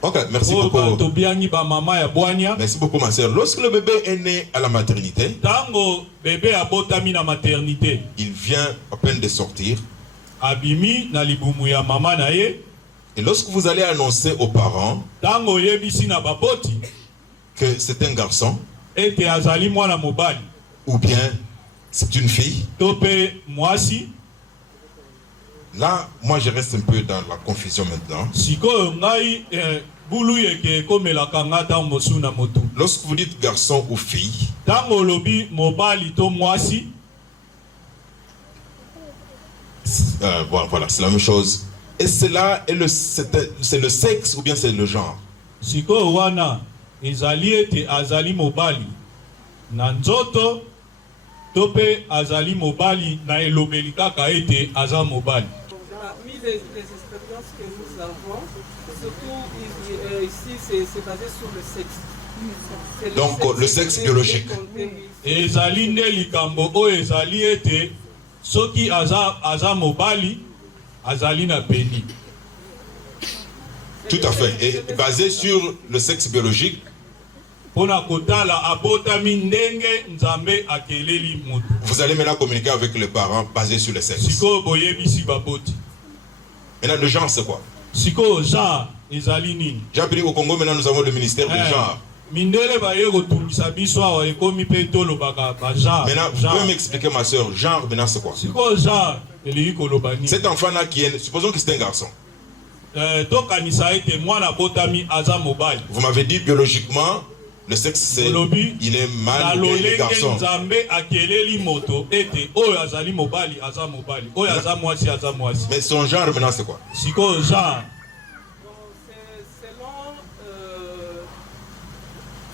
Ok, merci beaucoup. Merci beaucoup, ma soeur. Lorsque le bébé est né à la maternité, il vient à peine de sortir. Et lorsque vous allez annoncer aux parents que c'est un garçon, ou bien c'est une fille. to pe mwasi. Là, moi je reste un peu dans la confusion maintenant. Sikoyo ngai bulu yeke komelaka nga ntango mosusu na motu. Lorsque vous dites garçon ou fille, Ntango olobi mobali to mwasi, voilà, c'est la même chose. Et cela c'est le sexe ou bien c'est le genre? sikoyo wana ezali ete azali mobali na nzoto to pe azali mobali na elobeli kaka ete aza mobali. Parmi les expériences que nous avons, surtout ici, c'est basé sur le sexe. Donc le sexe biologique. Ezali nde likambo oyo ezali ete soki aza mobali azali na peni. Tout à fait. Et basé sur le sexe biologique, Pona kotala abotami ndenge nzambe akeleli mutu. vous allez maintenant communiquer avec les parents basé sur le sexe. Sikoyo boyebisi baboti. Maintenant, le genre, c'est quoi? Sikoyo genre ezali nini? J'ai appris au Congo, maintenant nous avons le ministère du genre. Mindele baye kotungisa biso awa ekomi pe tolobaka ba genre. Maintenant, vous pouvez m'expliquer, ma soeur, genre, maintenant c'est quoi? Sikoyo genre elingi koloba nini? Cet enfant-là qui est, supposons que c'est un garçon. Tokanisa ete mwana botami aza mobali. Vous m'avez dit biologiquement, le sexe c'est, il est mâle ou il est garçon. Nzambe akeleli moto ete oyo azali mobali aza mobali, oyo aza mwasi aza mwasi. Mais son genre maintenant c'est quoi? Sikoyo genre.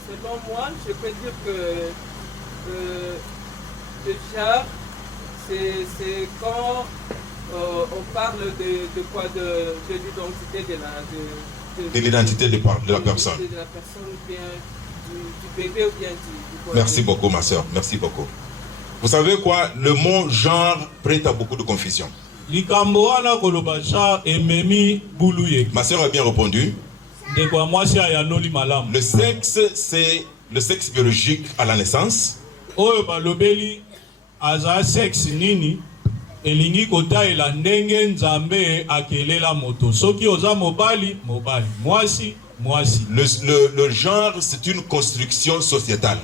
Selon moi, je peux dire que le genre, c'est quand on parle de quoi, de l'identité de l'identité de la personne. De la personne ou bien du bébé ou bien du Merci beaucoup ma soeur, merci beaucoup. Vous savez quoi? Le mot genre prête à beaucoup de confusion. Ma soeur a bien répondu. Le sexe, c'est le sexe biologique à la naissance. Elingi kotaela ndenge nzambe akelela moto. Soki oza mobali, mobali. Mwasi, mwasi. Le genre, c'est une construction sociétale.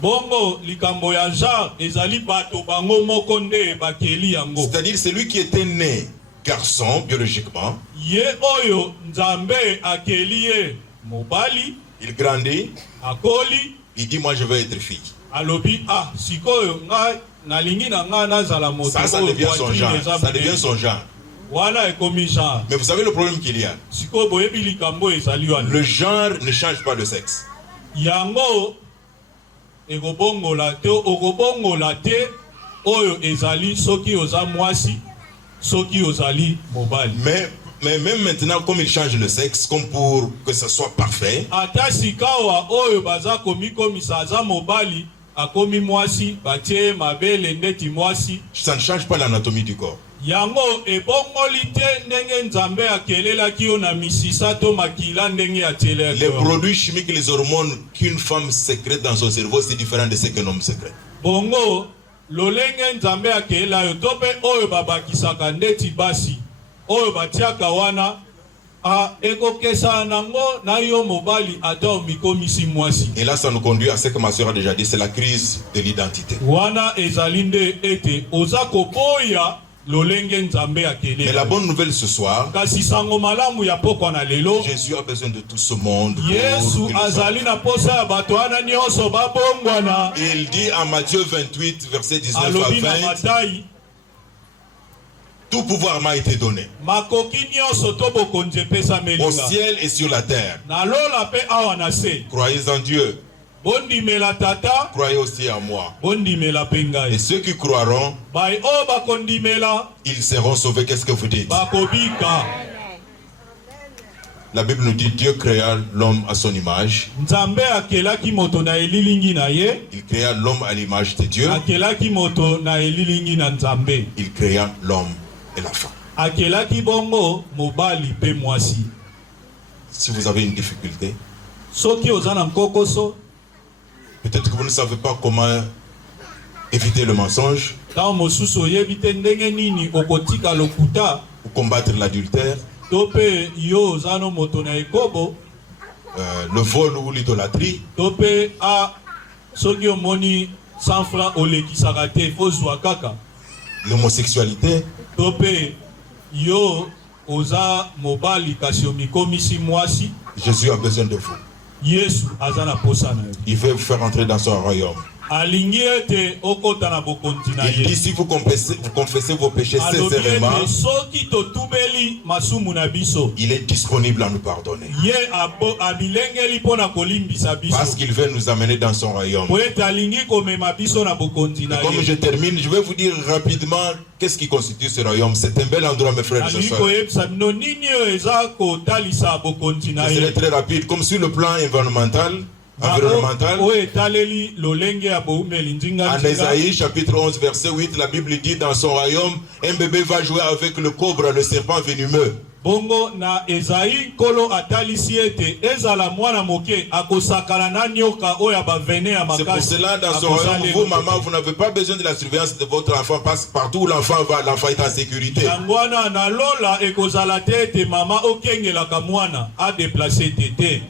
Bongo likambo ya genre ezali bato bango moko nde bakeli yango. C'est-à-dire celui qui était né garçon biologiquement. Ye oyo nzambe akeli ye mobali. Il grandit. Akoli. Il dit moi je veux être fille. Alobi sikoyo nga nalingi na nga nazala moto. Ça devient son genre. Ça devient son genre. Voilà ekomi genre. Mais vous savez le problème qu'il y a? Sikoyo boyebi likambo ezali wana. Le genre ne change pas de sexe. Yango ekobongola te oyo ezali soki oza mwasi soki ozali mobali. Mais même maintenant, comme il change le sexe, comme pour que ce soit parfait, ata sikawa oyo baza komikomisa aza mobali akomi mwasi batie mabele ndeti mwasi, ça ne change pas l'anatomie du corps. yango ebongoli te ndenge nzambe akelelaki yo na misisa to makila ndenge atielaki. Les produits chimiques, les hormones qu'une femme sécrète dans son cerveau, c'est différent de ce qu'un homme sécrète. Bongo lolenge nzambe akelela yo to pe oyo babakisaka ndeti basi oyo batiaka wana ekokesa nango na yo mobali ata omikomisi mwasi. Et là ça nous conduit à ce que ma soeur a déjà dit, c'est la crise de l'identité. Wana ezali nde ete oza koboya lolenge nzambe akelela. Mais la bonne nouvelle ce soir, kasi sango malamu ya pokwa na lelo, Jésus a besoin de tout ce monde. Yesu azali na posa ya bato wana nyonso babongwana. Il dit en Matthieu 28 verset 19 à alobi na 20, Matayi, tout pouvoir m'a été donné makoki nyonso to bokonzi epesa au melinga ciel et sur la terre. na lola pe awa na se. Croyez en Dieu, Bondimela tata, croyez aussi en moi. bondimela pe Et ngai. ceux qui croiront, Bai oyo bakondimela ils seront sauvés. Qu'est-ce que vous dites? bakobika. La Bible nous dit Dieu créa l'homme à son image. Nzambe akelaki moto na elilingi na ye, Il créa l'homme à l'image de Dieu. akelaki moto na elilingi na Nzambe. Il créa l'homme et la femme. Akelaki bongo mobali pe mwasi. Si vous avez une difficulté, Soki oza na nkokoso, peut-être que vous ne savez pas comment éviter le mensonge tango mosusu oyebi te ndenge nini okotika lokuta, ou combattre l'adultère, to pe yo oza no moto na ekobo, le vol ou l'idolâtrie. to pe soki omoni 100 francs olekisaka te ozwa kaka. L'homosexualité, Tope yo oza mobali kasi omikomisi mwasi. Jésus a besoin de vous. Yesu azana posa na yo. Il veut vous faire entrer dans son royaume. Alingi ete okota na bokonzi na Il ye. dit si vous confessez vos péchés sincèrement, soki totubeli masumu na biso, il est disponible à nous pardonner. ye abilengeli pona kolimbisa biso. Parce qu'il veut nous amener dans son royaume. Po ete alingi komema biso na bokonzi na Et comme ye. je termine, je vais vous dire rapidement qu'est-ce qui constitue ce royaume. C'est un bel endroit, mes frères et Alingi sœurs. koyebisa bino nini oyo eza kotalisa bokonzi na Je serai ye. très rapide. Comme sur le plan environnemental, Oyo etaleli lolenge ya boumeli nzinga en nzinga. Ésaïe chapitre 11 verset 8, la Bible dit dans son royaume, un bébé va jouer avec le cobra, le serpent venimeux. Bongo na Esaïe kolo atalisi ete ezala mwana moke akosakana na nyoka oyo bavene ya makasi. C'est pour cela dans son royaume, vous maman, vous n'avez pas besoin de la surveillance de votre enfant parce que partout où l'enfant va, l'enfant est en sécurité. Yangwana na lola ekozala te ete mama okengelaka mwana a déplacer tete.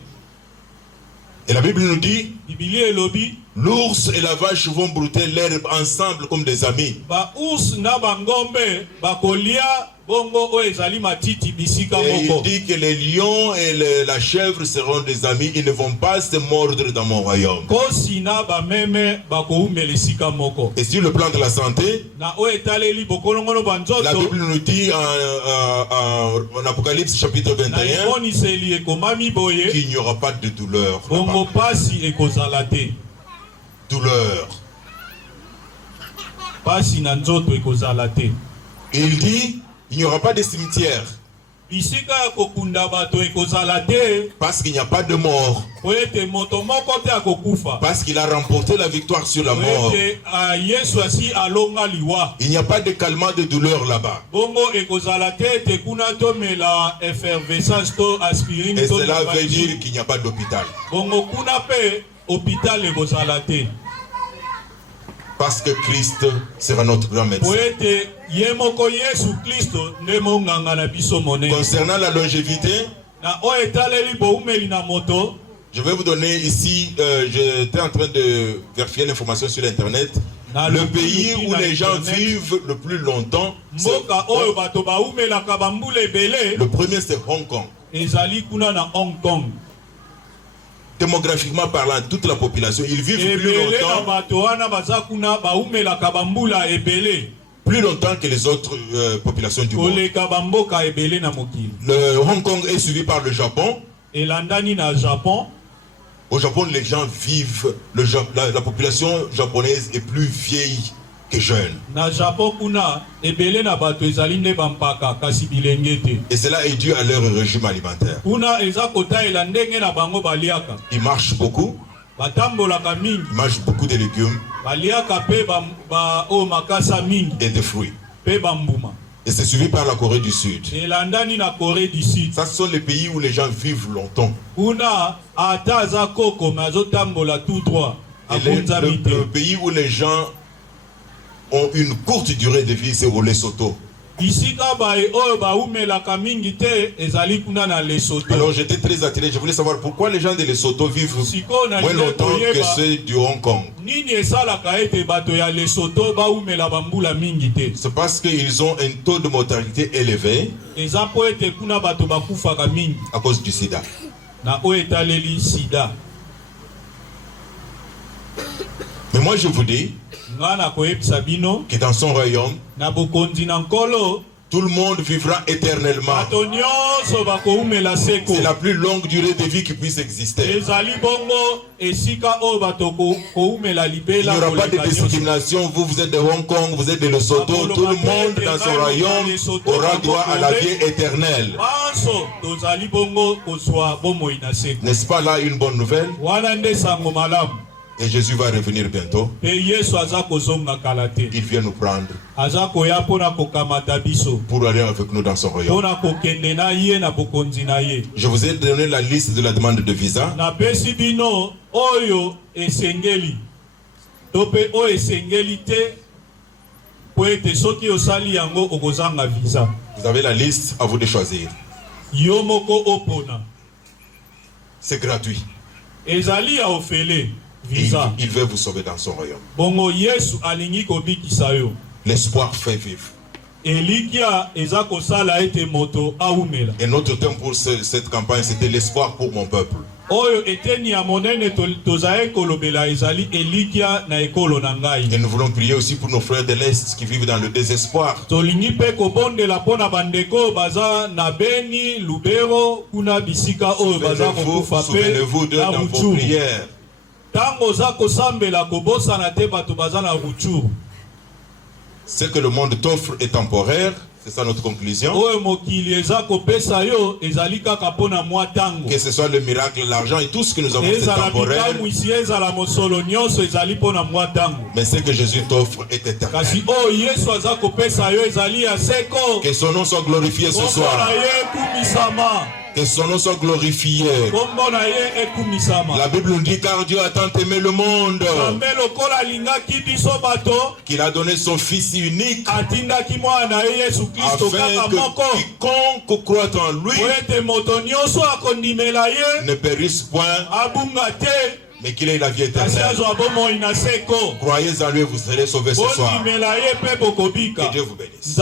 Et la Bible nous dit, Bibili elobi l'ours et la vache vont brouter l'herbe ensemble comme des amis. ba ours na bangombe bakolia bongo oyo ezali matiti bisika Et il moko. dit que les lions et la chèvre seront des amis, ils ne vont pas se mordre dans mon royaume. Kosi na bameme bakoumela esika moko. Et sur le plan de la santé, Na oyo etaleli bokolongono la banzoto Bible nous dit en Apocalypse chapitre na 21 emoniseli ekomami boye qu'il n'y aura pas de douleur. bongo pasi ekozala te. Douleur. Pasi na nzoto ekozala te. Et il dit, il n'y aura pas de cimetière Bisika ya kokunda bato ekozala te. parce qu'il n'y a pas de mort. Po ete moto moko te akokufa. Parce qu'il a remporté la victoire sur la Po mort. ete Yesu asi alonga liwa. Il n'y a pas de calmant de douleur là-bas. Bongo ekozala te ete kuna tomela effervescence to aspirine Et to cela veut Novalgine. dire qu'il n'y a pas d'hôpital. Bongo kuna pe hôpital ekozala te. Parce que Christ sera notre grand Po médecin. ete ye moko Yesu Kristo nde monganga na biso monene. Concernant la longévité, Na oyo etaleli boumeli na moto. je vais vous donner ici, j'étais en train de vérifier l'information sur Internet. Le pays où les gens vivent le plus longtemps, Mboka oyo bato baumelaka bambula ebele le premier c'est Hong Kong. ezali kuna na Hong Kong. Démographiquement parlant, toute la population, ils vivent plus Ebele na longtemps, bato wana baza kuna baumelaka bambula ebele. plus longtemps que les autres populations du monde. Koleka bamboka ebele na mokili. Le Hong Kong est suivi par le Japon. Elandani na Japon. Au Japon, les gens vivent, la population japonaise est plus vieille que jeune. Na Japon kuna ebele na bato ezali nde bampaka kasi bilenge te. Et cela est dû à leur régime alimentaire. Kuna eza kotaela ndenge na bango baliaka. Ils marchent beaucoup, Batambolaka mingi. ils mangent beaucoup de légumes Baliaka pe ba o makasa mingi et de fruits. pe bambuma. Et c'est suivi par la Corée du Sud. Elandani na Corée du Sud. Ça, ce sont les pays où les gens vivent longtemps. Kuna ata aza koko mazotambola tout droit. Et Akunzami te. le pays où les gens ont une courte durée de vie, c'est au Lesotho. Bisika bae oyo baumelaka mingi te ezali kuna na Lesotho. Alors j'étais très attiré, je voulais savoir pourquoi les gens de Lesotho vivent Siko na moins longtemps que koyeba ceux du Hong Kong. nini esalaka ete bato ya Lesotho baumela bambula mingi te. C'est parce qu'ils ont un taux de mortalité élevé Eza po ete kuna bato bakufaka mingi à cause du sida. na oyo etaleli sida. Mais moi je vous dis Nga na koyebisa bino que dans son royaume, na bokonzi na nkolo tout le monde vivra éternellement. bato nyonso bakoumela seko. C'est la plus longue durée de vie qui puisse exister. Ezali bongo esika oyo bato koumela Il n'y libela aura pas de koleka nyonso. discrimination. Vous êtes de Hong Kong, vous êtes de Lesotho. Tout le monde dans son royaume aura droit à la vie éternelle. Banso tozali bongo kozwa bomoi na seko. N'est-ce pas là une bonne nouvelle? Wana nde sango malamu. Et Jésus va revenir bientôt. Pe Yesu aza kozonga kala te. Il vient nous prendre Aza koya mpona kokamata biso. pour aller avec nous dans son royaume. Mpona kokende na ye na bokonzi na ye. Je vous ai donné la liste de la demande de visa. Napesi bino oyo esengeli. To pe oyo esengeli te po ete soki osali yango okozanga visa. Vous avez la liste, à vous de choisir. Yo moko opona. C'est gratuit. Ezali ya ofele. visa. Il veut vous sauver dans son royaume. Bongo Yesu alingi kobikisa yo. L'espoir fait vivre. Elikia ezako sala ete moto aumela. Et notre thème pour cette campagne, c'était l'espoir pour mon peuple. Oyo eteni ya monene tozae kolobela ezali elikia na ekolo na ngai. Et nous voulons prier aussi pour nos frères de l'Est qui vivent dans le désespoir. Tolingi pe kobondela pona bandeko baza na Beni, Lubero, kuna bisika oyo baza kokufa pe. Souvenez-vous de dans vos prières. Tango za kosambela kobosana te bato baza na Ruchuru. Ce que le monde t'offre est temporaire, c'est ça notre conclusion. Que ce soit le miracle, l'argent et tout ce que nous avons, c'est temporaire. Mais ce que Jésus t'offre est éternel. Que son nom soit glorifié ce soir. Que son nom soit glorifié. La Bible nous dit car Dieu a tant aimé le monde qu'il a donné son Fils unique afin que quiconque croit en lui ne périsse point mais qu'il ait la vie éternelle. Croyez en lui et vous serez sauvés ce soir. Que Dieu vous bénisse.